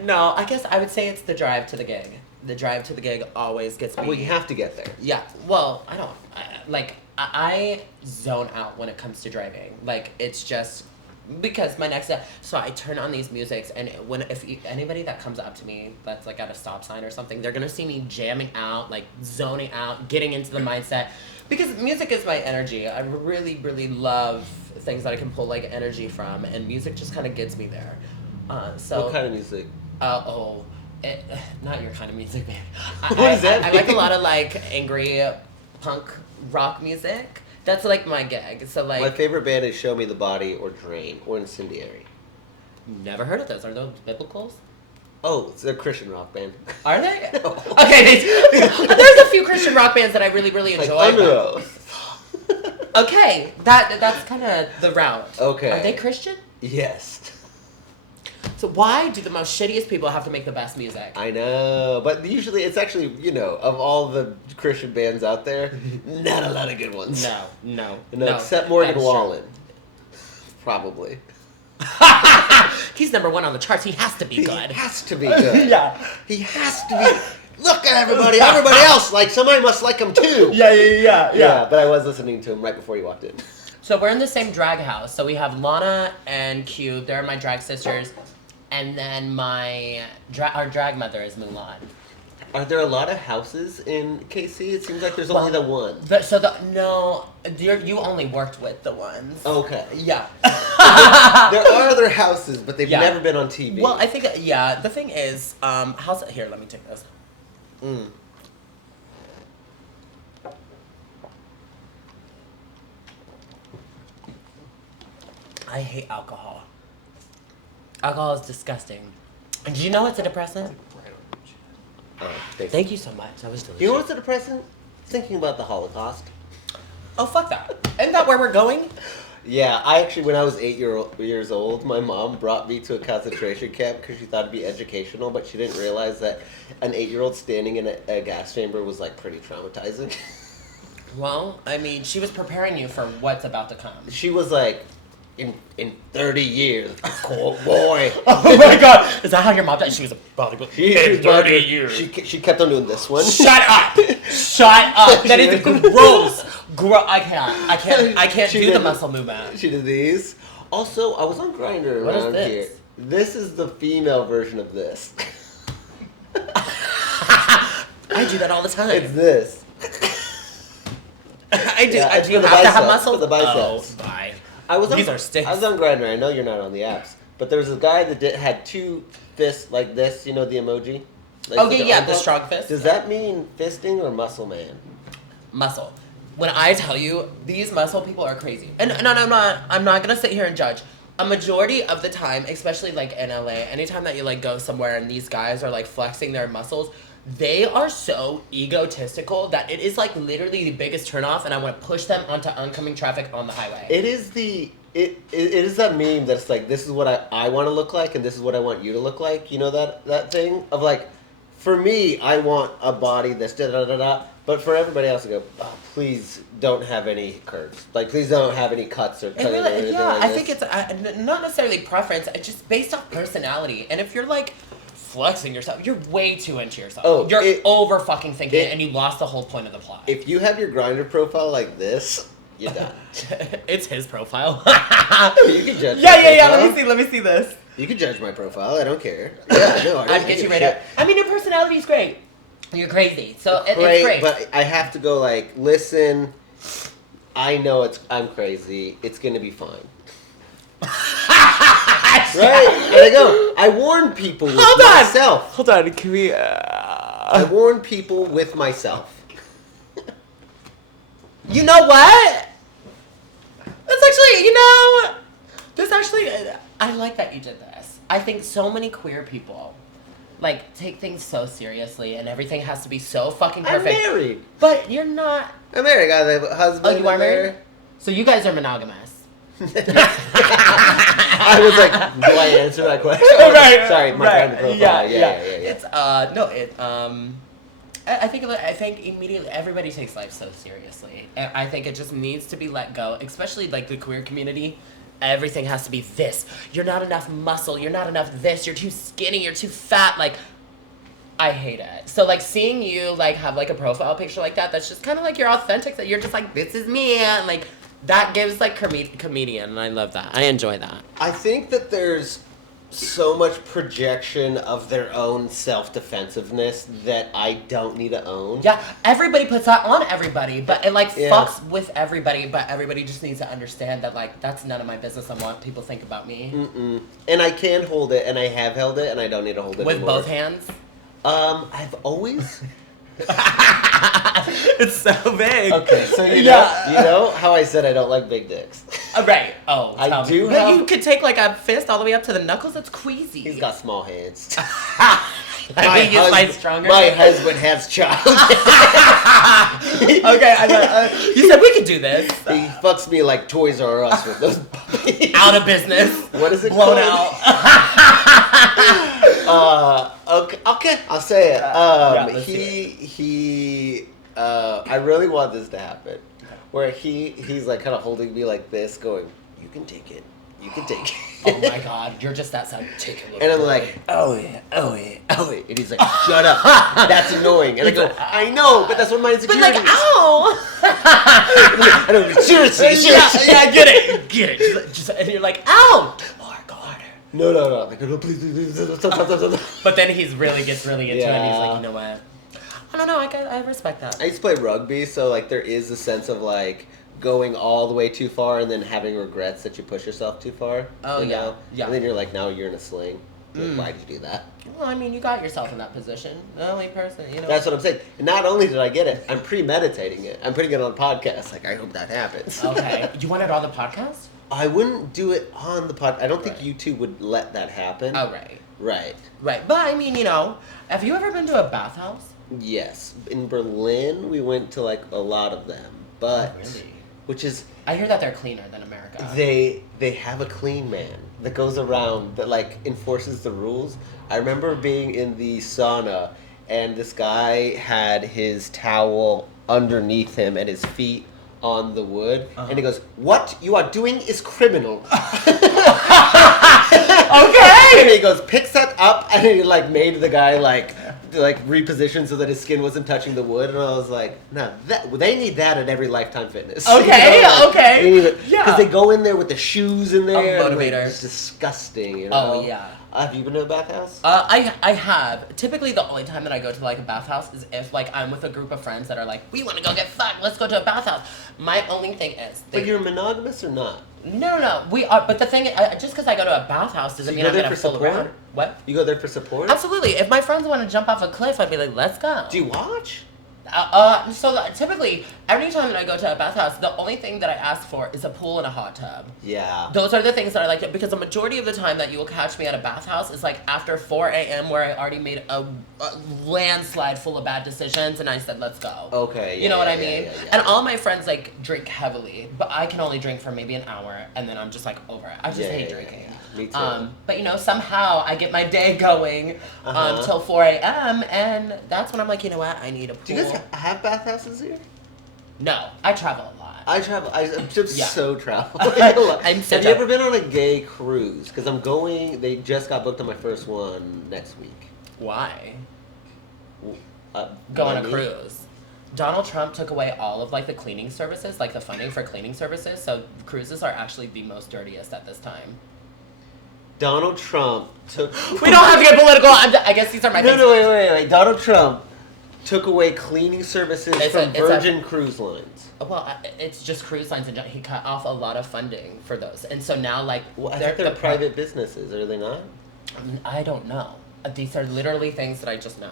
No, I guess I would say it's the drive to the gig. The drive to the gig always gets me. Well, you have to get there. Yeah. Well, I don't I zone out when it comes to driving. Like it's just because my next step. So I turn on these musics, and anybody that comes up to me that's like at a stop sign or something, they're gonna see me jamming out, like zoning out, getting into the mindset. Because music is my energy. I really, really love things that I can pull like energy from, and music just kind of gets me there. So What kind of music? not your kind of music, baby. What does that I like a mean? lot of like angry punk rock music. That's like my gig. So like, My favorite band is Show Me the Body or Drain or Incendiary. never heard of those. Are those biblicals? Oh, it's a Christian rock band. Are they? Okay, there's a few Christian rock bands that I really, really Like enjoy. Under but- Oath. Okay, that's kind of the route. Okay. Are they Christian? Yes. So why do the most shittiest people have to make the best music? I know, but usually it's actually, of all the Christian bands out there, not a lot of good ones. No, except Morgan that's true. Wallen. Probably. He's number one on the charts. He has to be good. He has to be good. Yeah. He has to be. Look at everybody. Everybody else. Like, somebody must like him too. Yeah. But I was listening to him right before you walked in. So we're in the same drag house. So we have Lana and Q. They're my drag sisters. And then our drag mother is Mulan. Are there a lot of houses in KC? It seems like there's only the one. You only worked with the ones. Okay. Yeah. are other houses, but they've Yeah. never been on TV. Well, I think the thing is, how's it here? Let me take this. I hate alcohol. Alcohol is disgusting. And do you know it's a depressant? Thank you so much. That was delicious. You know what's a depressant? Thinking about the Holocaust. Oh, fuck that. Isn't that where we're going? Yeah, I actually, when I was 8 years old, my mom brought me to a concentration camp because she thought it'd be educational, but she didn't realize that an 8-year-old standing in a gas chamber was like pretty traumatizing. Well, I mean, she was preparing you for what's about to come. She was like, in 30 years, cold boy. Oh my god! Is that how your mom died? She was about to go. In 30 years. She kept on doing this one. Shut up! Shut up! That is gross. I can't She do did- the muscle movement. She did these. Also, I was on Grindr What is around this? here. This is the female version of this. I do that all the time. It's this. I do. Yeah, I it's do for the have to have biceps, muscle. for the biceps. Oh, bye. I These are sticks. was on Grindr. I know you're not on the apps, but there was a guy that had two fists like this. You know the emoji? Like Oh with yeah, arm the up? strong fist. Does that mean fisting or muscle man? Muscle. When I tell you these muscle people are crazy, and I'm not gonna sit here and judge. A majority of the time, especially like in LA, anytime that you like go somewhere and these guys are like flexing their muscles, they are so egotistical that it is like literally the biggest turnoff, and I want to push them onto oncoming traffic on the highway. It is it is that meme that's like, this is what I want to look like and this is what I want you to look like. You know that thing of like, for me, I want a body that's da da da da. But for everybody else to go, oh, please don't have any curves. Like, please don't have any cuts or It cutting or really, anything yeah, like I this. think it's not necessarily preference. It's just based off personality. And if you're like flexing yourself, you're way too into yourself. Oh, you're over fucking thinking it, and you lost the whole point of the plot. If you have your Grindr profile like this, you're done. It's his profile. You can judge. Yeah, my yeah, yeah. profile. Let me see this. You can judge my profile. I don't care. Yeah, no, I don't I'd get give you a right shit. up. I mean, your personality is great. You're crazy, so it's Great, great. but I have to go like, listen. I know I'm crazy. It's gonna be fine. Right? There you go. I warn people with myself. Hold on. Can we? I warn people with myself. You know what? That's actually, I like that you did this. I think so many queer people, like, take things so seriously and everything has to be so fucking I'm perfect. married. But you're not. I'm married. I got a husband. Oh, you are in there. married? So you guys are monogamous. I was like, do I answer that question? Right, Sorry, my right. Grindr profile. Yeah. Yeah. It's, I think immediately everybody takes life so seriously. And I think it just needs to be let go, especially like the queer community. Everything has to be this. You're not enough muscle. You're not enough this. You're too skinny. You're too fat. Like, I hate it. So, like, seeing you, like, have, like, a profile picture like that, that's just kind of, like, you're authentic, that you're just, like, this is me, and, like, that gives, like, comedian, and I love that. I enjoy that. I think that there's so much projection of their own self-defensiveness that I don't need to own. Yeah, everybody puts that on everybody, but it, like, Yeah. fucks with everybody, but everybody just needs to understand that, like, that's none of my business on what people think about me. Mm-mm. And I can hold it, and I have held it, and I don't need to hold it With anymore. both hands? I've always... It's so big. Okay, so you Yeah. know how I said I don't like big dicks? Right. Oh, I tell me. do But have- you could take, like, a fist all the way up to the knuckles? That's crazy. He's got small hands. I think it's my stronger. My husband has child. Okay, you said we could do this. He fucks me like Toys R Us with those puppies. Out of business. What is it Blown called? out. Okay, I'll say it. let's I really want this to happen. Where he's like kind of holding me like this, going, "You can take it. You can take it." Oh my god, you're just that sound. Take a look. And I'm like, oh yeah. And he's like, shut up. That's annoying. And I go, I know, but that's what my But insecurity like, ow! I don't, seriously. Yeah, get it. Just, and you're like, ow! Mark harder. No. Like, no, please. But then he gets really into it, and he's Yeah. like, you know what? I don't know, I respect that. I used to play rugby, so like there is a sense of like going all the way too far and then having regrets that you push yourself too far. Oh, you know? yeah. And then you're like, now you're in a sling. Like, why did you do that? Well, I mean, you got yourself in that position. The only person, you know. That's what I'm saying. And not only did I get it, I'm premeditating it. I'm putting it on podcast. Like, I hope that happens. Okay. You want it on the podcast? I wouldn't do it on the pod. I don't think Right. you two would let that happen. Oh, right. Right. Right. But, I mean, you know, have you ever been to a bathhouse? Yes. In Berlin, we went to, like, a lot of them. But, Oh, really? which is, I hear that they're cleaner than America. they have a clean man that goes around that, like, enforces the rules. I remember being in the sauna, and this guy had his towel underneath him and his feet on the wood, and he goes, "What you are doing is criminal." Okay! And he goes, picks that up, and he, like, made the guy, like reposition so that his skin wasn't touching the wood, and I was like, no, they need that at every Lifetime Fitness. Okay, like, okay. Yeah. Because they go in there with the shoes in there. A and, like, motivator. it's disgusting, you know? Oh, yeah. Have you been to a bathhouse? I have. Typically, the only time that I go to, like, a bathhouse is if, like, I'm with a group of friends that are like, we want to go get fucked, let's go to a bathhouse. My only thing is... But you're monogamous or not? No. We are, but the thing, just because I go to a bathhouse doesn't So mean you I'm go there going to for fool support? around. What? You go there for support? Absolutely. If my friends want to jump off a cliff, I'd be like, let's go. Do you watch? So typically, every time that I go to a bathhouse, the only thing that I ask for is a pool and a hot tub. Yeah. Those are the things that I like, because the majority of the time that you will catch me at a bathhouse is like after 4 a.m. where I already made a landslide full of bad decisions and I said, let's go. Okay, You know what I yeah, mean? yeah. And all my friends like drink heavily, but I can only drink for maybe an hour and then I'm just like over it. I just hate drinking. Yeah. Me too. But you know, somehow I get my day going Uh-huh. till 4 a.m. and that's when I'm like, you know what? I need a pool. Do you guys have bathhouses here? No, I travel a lot. I'm just Yeah. so traveling. I'm so Have you ever been on a gay cruise? Because I'm going. They just got booked on my first one next week. Why? Uh, Go on a money? cruise. Donald Trump took away all of like the cleaning services, like the funding for cleaning services, so cruises are actually the most dirtiest at this time. Donald Trump took. We don't have to get political. I guess these are my things. No, wait. Donald Trump took away cleaning services from Virgin Cruise Lines. Well, it's just cruise lines and he cut off a lot of funding for those, and so now like Well, I think they're private businesses, are they not? I don't know. These are literally things that I just know.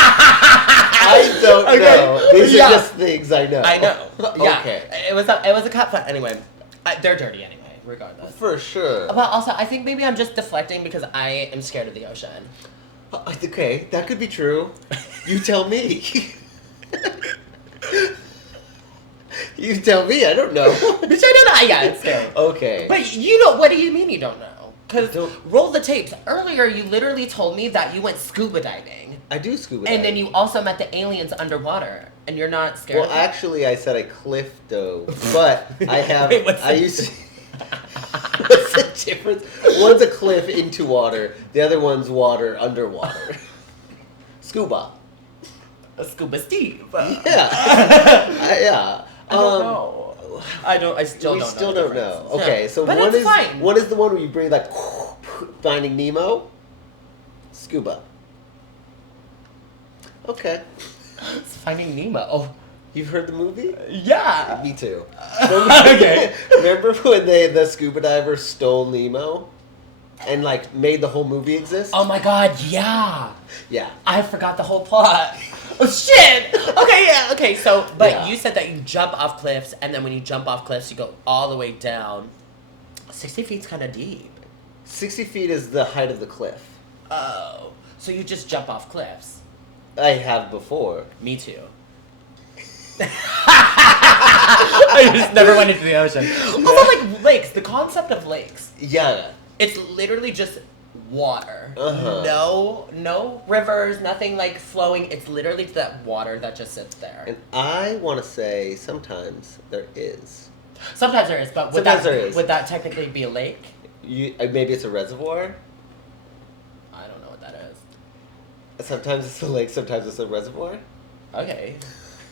I don't know. These are just things I know. I know. Yeah. Okay. It was a cut fund. Anyway, they're dirty anyway, regardless. For sure. But also, I think maybe I'm just deflecting because I am scared of the ocean. Okay, that could be true. You tell me. You tell me. I don't know. Bitch, I don't know. Yeah, it's scary. Okay. But you know, what do you mean you don't know? Because Don't- roll the tapes. Earlier, you literally told me that you went scuba diving. I do scuba And diving. then you also met the aliens underwater. And you're not scared Well, of them? actually, I said I cliff dove, but I have. Wait, what's I the- used. What's the difference? One's a cliff into water. The other one's water underwater. Scuba. A scuba Steve. Yeah. Yeah. I don't know. I still We don't still know. don't know. Okay, so but one it's is fine. one is the one where you breathe like Finding Nemo. Scuba. Okay. It's Finding Nemo. Oh, You've heard the movie? yeah. Me too. Okay. Remember when the scuba diver stole Nemo? And like made the whole movie exist? Oh my god, yeah. Yeah. I forgot the whole plot. Oh shit! Okay, yeah, okay, so, but Yeah. you said that you jump off cliffs, and then when you jump off cliffs, you go all the way down. 60 feet's kind of deep. 60 feet is the height of the cliff. Oh. So you just jump off cliffs. I have before. Me too. I just never went into the ocean. Also, like lakes, the concept of lakes. Yeah. It's literally just water. Uh-huh. No rivers, nothing like flowing. It's literally that water that just sits there. And I want to say sometimes there is. Sometimes there is, but would Sometimes that, there is. would that technically be a lake? Maybe it's a reservoir. I don't know what that is. Sometimes it's a lake, sometimes it's a reservoir. Okay.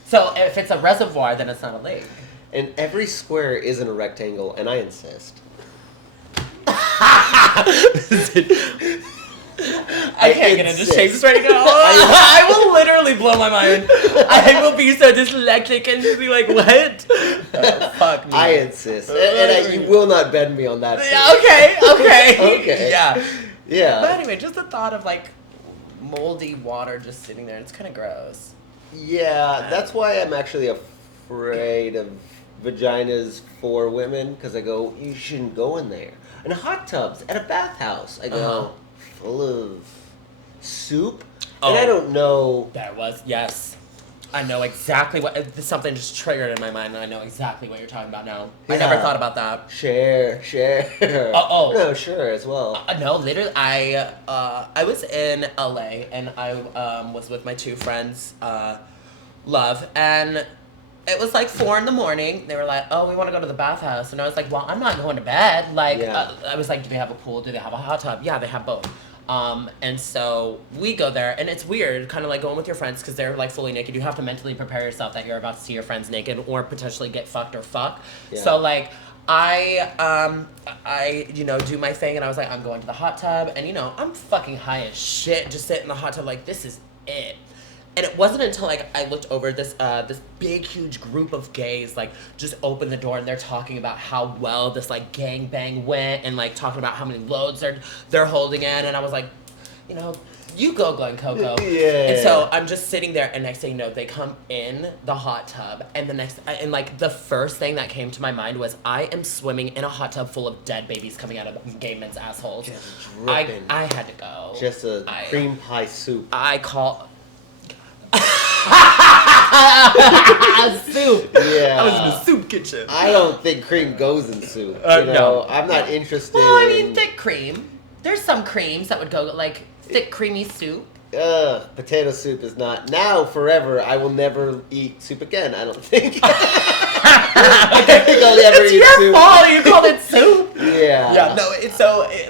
So if it's a reservoir, then it's not a lake. And every square isn't a rectangle, and I insist. I I can't get into shapes right now. I will literally blow my mind. I will be so dyslexic and just be like, what? Oh, fuck me. I insist. And you will not bend me on that. Okay. Okay. Yeah. But anyway, just the thought of like moldy water just sitting there, it's kind of gross. Yeah, that's why I'm actually afraid of vaginas for women, because I go, you shouldn't go in there. And hot tubs at a bathhouse, I go, full of soup. And I don't know. Yes. I know exactly what, something just triggered in my mind, and I know exactly what you're talking about now. Yeah. I never thought about that. Share. No, sure, as well. No, literally, I was in LA, and I was with my two friends, Love, and it was like 4 a.m. They were like, oh, we want to go to the bathhouse. And I was like, well, I'm not going to bed. Like, I was like, do they have a pool? Do they have a hot tub? Yeah, they have both. And so we go there, and it's weird, kind of like going with your friends, because they're like fully naked. You have to mentally prepare yourself that you're about to see your friends naked or potentially get fucked or fuck. Yeah. So like, I do my thing, and I was like, I'm going to the hot tub, and I'm fucking high as shit, just sit in the hot tub like, this is it. And it wasn't until like I looked over this big huge group of gays like just opened the door, and they're talking about how well this like gangbang went, and like talking about how many loads they're holding in, and I was like, you go Glen Coco. Yeah. And so I'm just sitting there, and next thing you know, they come in the hot tub, and the first thing that came to my mind was, I am swimming in a hot tub full of dead babies coming out of gay men's assholes. Just dripping. I had to go. Just cream pie soup. Soup. Yeah. I was in the soup kitchen. I don't think cream goes in soup. No. I'm not interested. Well, I mean, thick cream. There's some creams that would go like thick, creamy soup. Potato soup is not. Now, forever, I will never eat soup again, I don't think. I don't think I'll ever eat soup. It's your fault. You called it soup. Yeah. Yeah. No.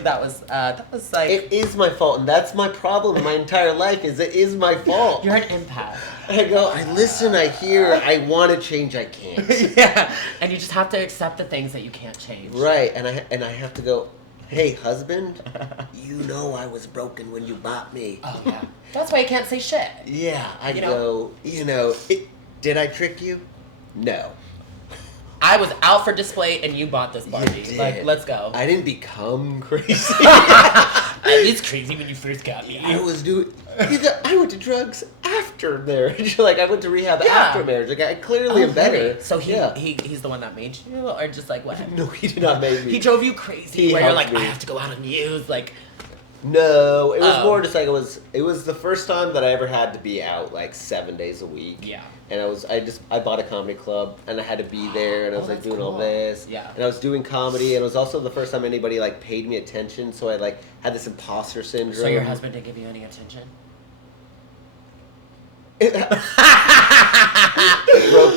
That was like. It is my fault, and that's my problem. My entire life it is my fault. You're an empath. I listen, I hear, I want to change, I can't. Yeah. And you just have to accept the things that you can't change. Right. And I have to go, hey, husband, you know I was broken when you bought me. Oh, yeah. That's why you can't say shit. Yeah. Did I trick you? No. I was out for display, and you bought this Barbie. Like, let's go. I didn't become crazy. I was crazy when you first got me. I went to drugs after marriage. Like, I went to rehab after marriage. Like, I clearly am better. Really? So he's the one that made you, or just like what? No, he did not make me. He drove you crazy. Where you're like, I have to go out on news. Like, no, it was more just like it was the first time that I ever had to be out like 7 days a week. Yeah. And I bought a comedy club, and I had to be there, and I was like doing all this. Yeah. And I was doing comedy, and it was also the first time anybody like paid me attention, so I like had this imposter syndrome. So your husband didn't give you any attention? Broke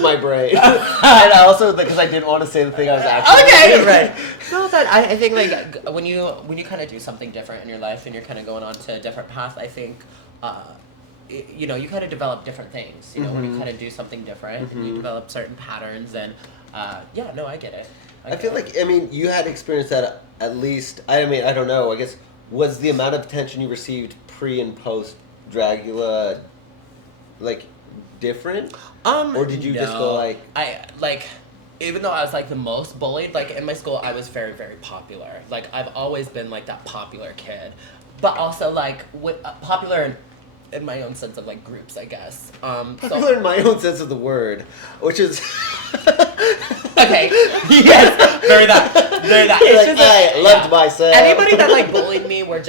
my brain. And also because I didn't want to say the thing I was actually okay, right. No, that I think like when you kind of do something different in your life, and you're kind of going on to a different path, I think you kind of develop different things. When you kind of do something different, and you develop certain patterns, and I get it. I feel like you had experienced that at least. I don't know. I guess was the amount of attention you received pre and post Dragula like different? Or did you just go like even though I was like the most bullied, like in my school I was very, very popular. Like I've always been like that popular kid. But also like popular in my own sense of like groups, I guess. Popular in my own sense of the word, which is okay. Yes, very that. It's I loved myself. Anybody that like bullied me was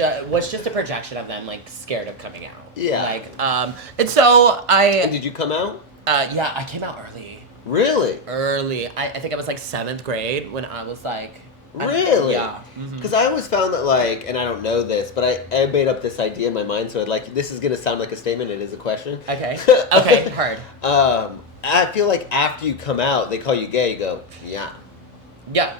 just a projection of them like scared of coming out. Yeah. Like and so And did you come out? Yeah, I came out early. Really? Early. I think I was like 7th grade when I was like. Really? Yeah. Because I always found that like, and I don't know this, but I made up this idea in my mind, so this is gonna sound like a statement. It is a question. Okay. Okay. Heard. I feel like after you come out, they call you gay. You go, yeah. Yeah.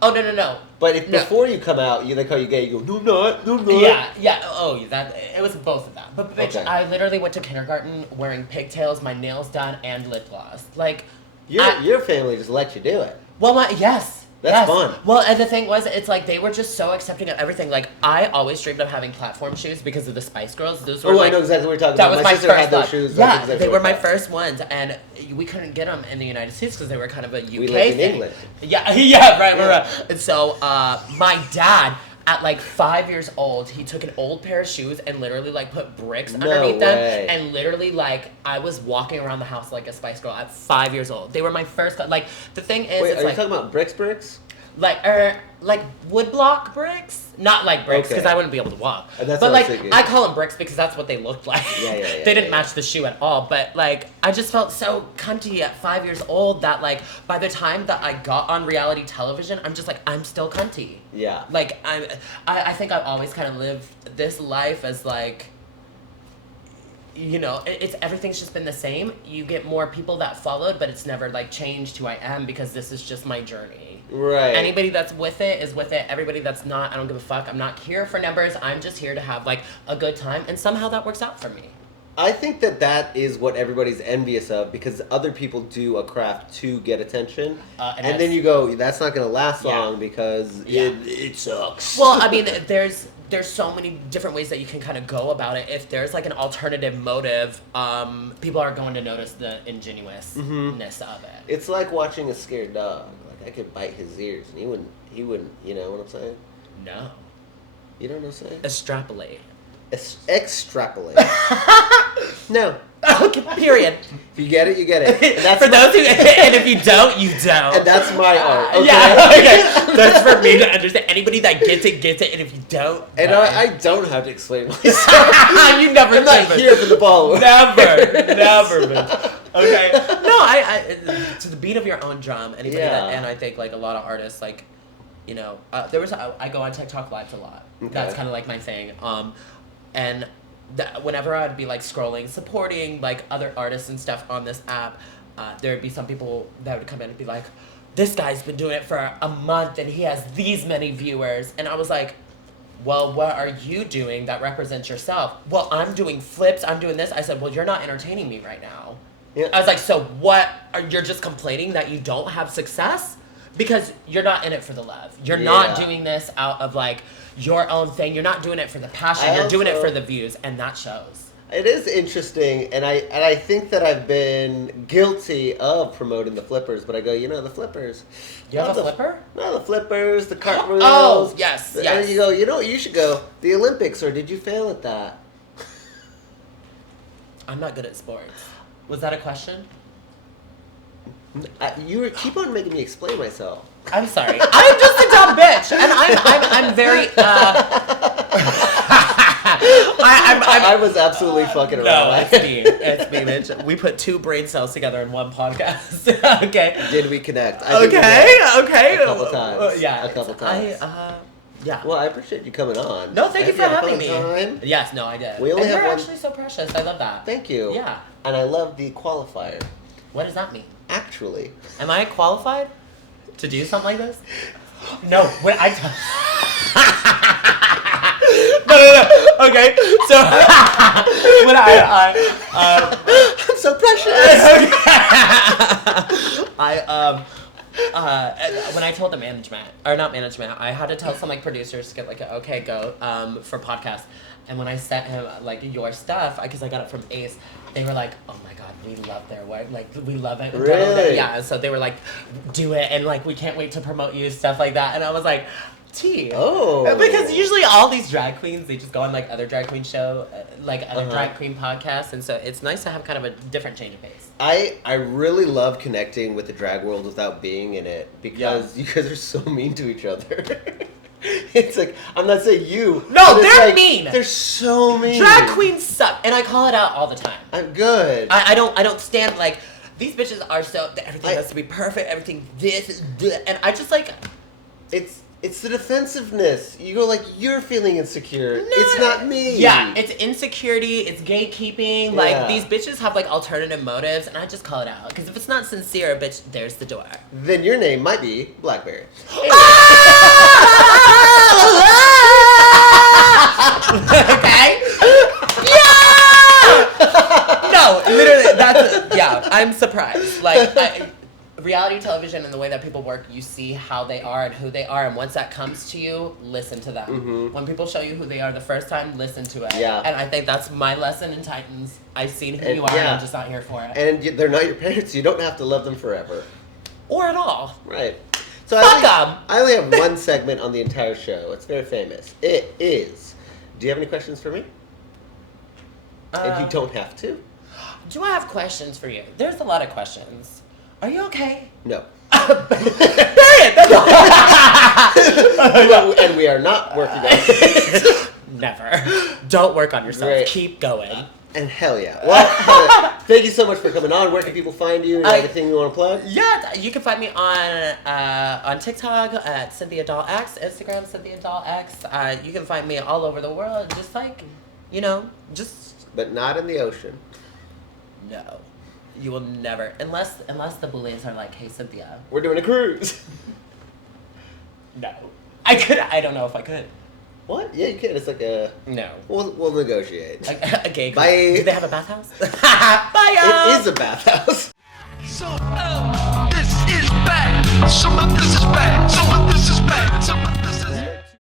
Oh no. But if before you come out, they call you gay, you go, no, I'm not. Yeah. Oh, it was both of that. But bitch, okay. I literally went to kindergarten wearing pigtails, my nails done, and lip gloss. Like, your family just let you do it. Well, yes. That's fun. Well, and the thing was, it's like they were just so accepting of everything. Like I always dreamed of having platform shoes because of the Spice Girls. Those were I know exactly what you're talking that about. was My my sister first had those love. shoes. Yeah, That's exactly they what were I my thought. first ones, and we couldn't get them in the United States because they were kind of a UK We lived in thing. England. Yeah, yeah, right. And so my dad, at like 5 years old, he took an old pair of shoes and literally like put bricks underneath them, and literally like I was walking around the house like a Spice Girl at 5 years old. They were my first. Like the thing is, Wait, it's are like you talking about bricks? like wood block bricks, not like bricks because Okay. I wouldn't be able to walk. That's but what I like was thinking. I call them bricks because that's what they looked like. Yeah, They didn't match the shoe at all. But like I just felt so cunty at 5 years old that like by the time that I got on reality television, I'm just like I'm still cunty. Yeah. Like I think I've always kind of lived this life as like, you know, it's everything's just been the same. You get more people that followed, but it's never like changed who I am because this is just my journey. Right. Anybody that's with it is with it. Everybody that's not, I don't give a fuck. I'm not here for numbers. I'm just here to have like a good time, and somehow that works out for me. I think that is what everybody's envious of because other people do a craft to get attention, and then you go, that's not going to last long because it sucks. Well, I mean, there's so many different ways that you can kind of go about it. If there's like an alternative motive, people are going to notice the ingenuousness of it. It's like watching a scared dog. Like I could bite his ears and he wouldn't. You know what I'm saying? No. You don't know what I'm saying? Extrapolate. Extrapolate. No. Okay, period. If you get it, you get it. And that's For those who, and if you don't, you don't. And that's my art. Okay? Yeah, okay. That's for me to understand. Anybody that gets it, and if you don't, And no. I don't have to explain myself. You never I'm not been. here for the ball. Never been. Okay. No, I to the beat of your own drum. Anybody that, and I think like a lot of artists, like, you know, I go on TikTok lives a lot. Okay. That's kind of like my thing. And whenever I'd be like scrolling, supporting like other artists and stuff on this app, there would be some people that would come in and be like, this guy's been doing it for a month and he has these many viewers. And I was like, well, what are you doing that represents yourself? Well, I'm doing flips, I'm doing this. I said, well, you're not entertaining me right now. Yeah. I was like, so what? You're just complaining that you don't have success? Because you're not in it for the love. You're not doing this out of like your own thing. You're not doing it for the passion. You're doing it for the views, and that shows. It is interesting, and I think that I've been guilty of promoting the flippers, but I go, you know, the flippers. You have a flipper? No, the flippers, the cartwheels. Oh, yes, And yes. you go, you know what, you should go, the Olympics, or did you fail at that? I'm not good at sports. Was that a question? You keep on making me explain myself. I'm sorry. I'm just a dumb bitch, and I'm very. I was absolutely fucking No, around. it's me. It's me, bitch. We put two brain cells together in one podcast. Okay. Did we connect? I think we Okay. did. A couple times. Yeah. A couple times. Yeah. Well, I appreciate you coming on. No, thank you Have for had a having fun me. time? Yes, no, I did. We only and have you're one- actually so precious. I love that. Thank you. Yeah. And I love the qualifier. What does that mean? Actually. Am I qualified to do something like this? No. When I. No. Okay. So when I'm so precious. when I told the management, or not management, I had to tell some like producers to get like a okay go for podcasts. And when I sent him like your stuff, because I got it from Ace, they were like, "Oh my god, we love their work. Like we love it." Really? Yeah. So they were like, "Do it," and like we can't wait to promote you, stuff like that. And I was like, "Tea." Oh. Because usually all these drag queens, they just go on like other drag queen show, like other drag queen podcasts, and so it's nice to have kind of a different change of pace. I really love connecting with the drag world without being in it because you guys are so mean to each other. It's like, I'm not saying you. No, but it's they're like, mean. They're so mean. Drag queens suck, and I call it out all the time. I'm good. I don't stand like these bitches are so everything has to be perfect, everything this, and I just like It's the defensiveness. You go like, you're feeling insecure. It's not me. Yeah, it's insecurity, it's gatekeeping. Yeah. Like these bitches have like alternative motives, and I just call it out because if it's not sincere, bitch, there's the door. Then your name might be Blackberry. Okay. Yeah. No, literally, I'm surprised. Like, reality television and the way that people work, you see how they are and who they are, and once that comes to you, listen to them. Mm-hmm. When people show you who they are the first time, listen to it. Yeah. And I think that's my lesson in Titans. I've seen who And- you are, yeah. and I'm just not here for it. They're not your parents. You don't have to love them forever. Or at all. Right. So Fuck 'em. I only have one segment on the entire show. It's very famous. It is. Do you have any questions for me? And you don't have to. Do I have questions for you? There's a lot of questions. Are you okay? No. Period. And we are not working on it. Never. Don't work on yourself. Right. Keep going. And hell yeah. Well, Heather, thank you so much for coming on. Where can people find you and everything you want to plug? Yeah, you can find me on TikTok at Cynthia Doll X, Instagram Cynthia Doll X. You can find me all over the world, just like, just But not in the ocean. no. You will never, unless the bullies are like, hey Cynthia. We're doing a cruise. No. I don't know if I could. What? Yeah, you can. It's like a... No. We'll negotiate. Like a gay cruise. Bye. Do they have a bathhouse? Bye, y'all. It is a bathhouse. So, this is back. Some of this is back. Some of this is back. Some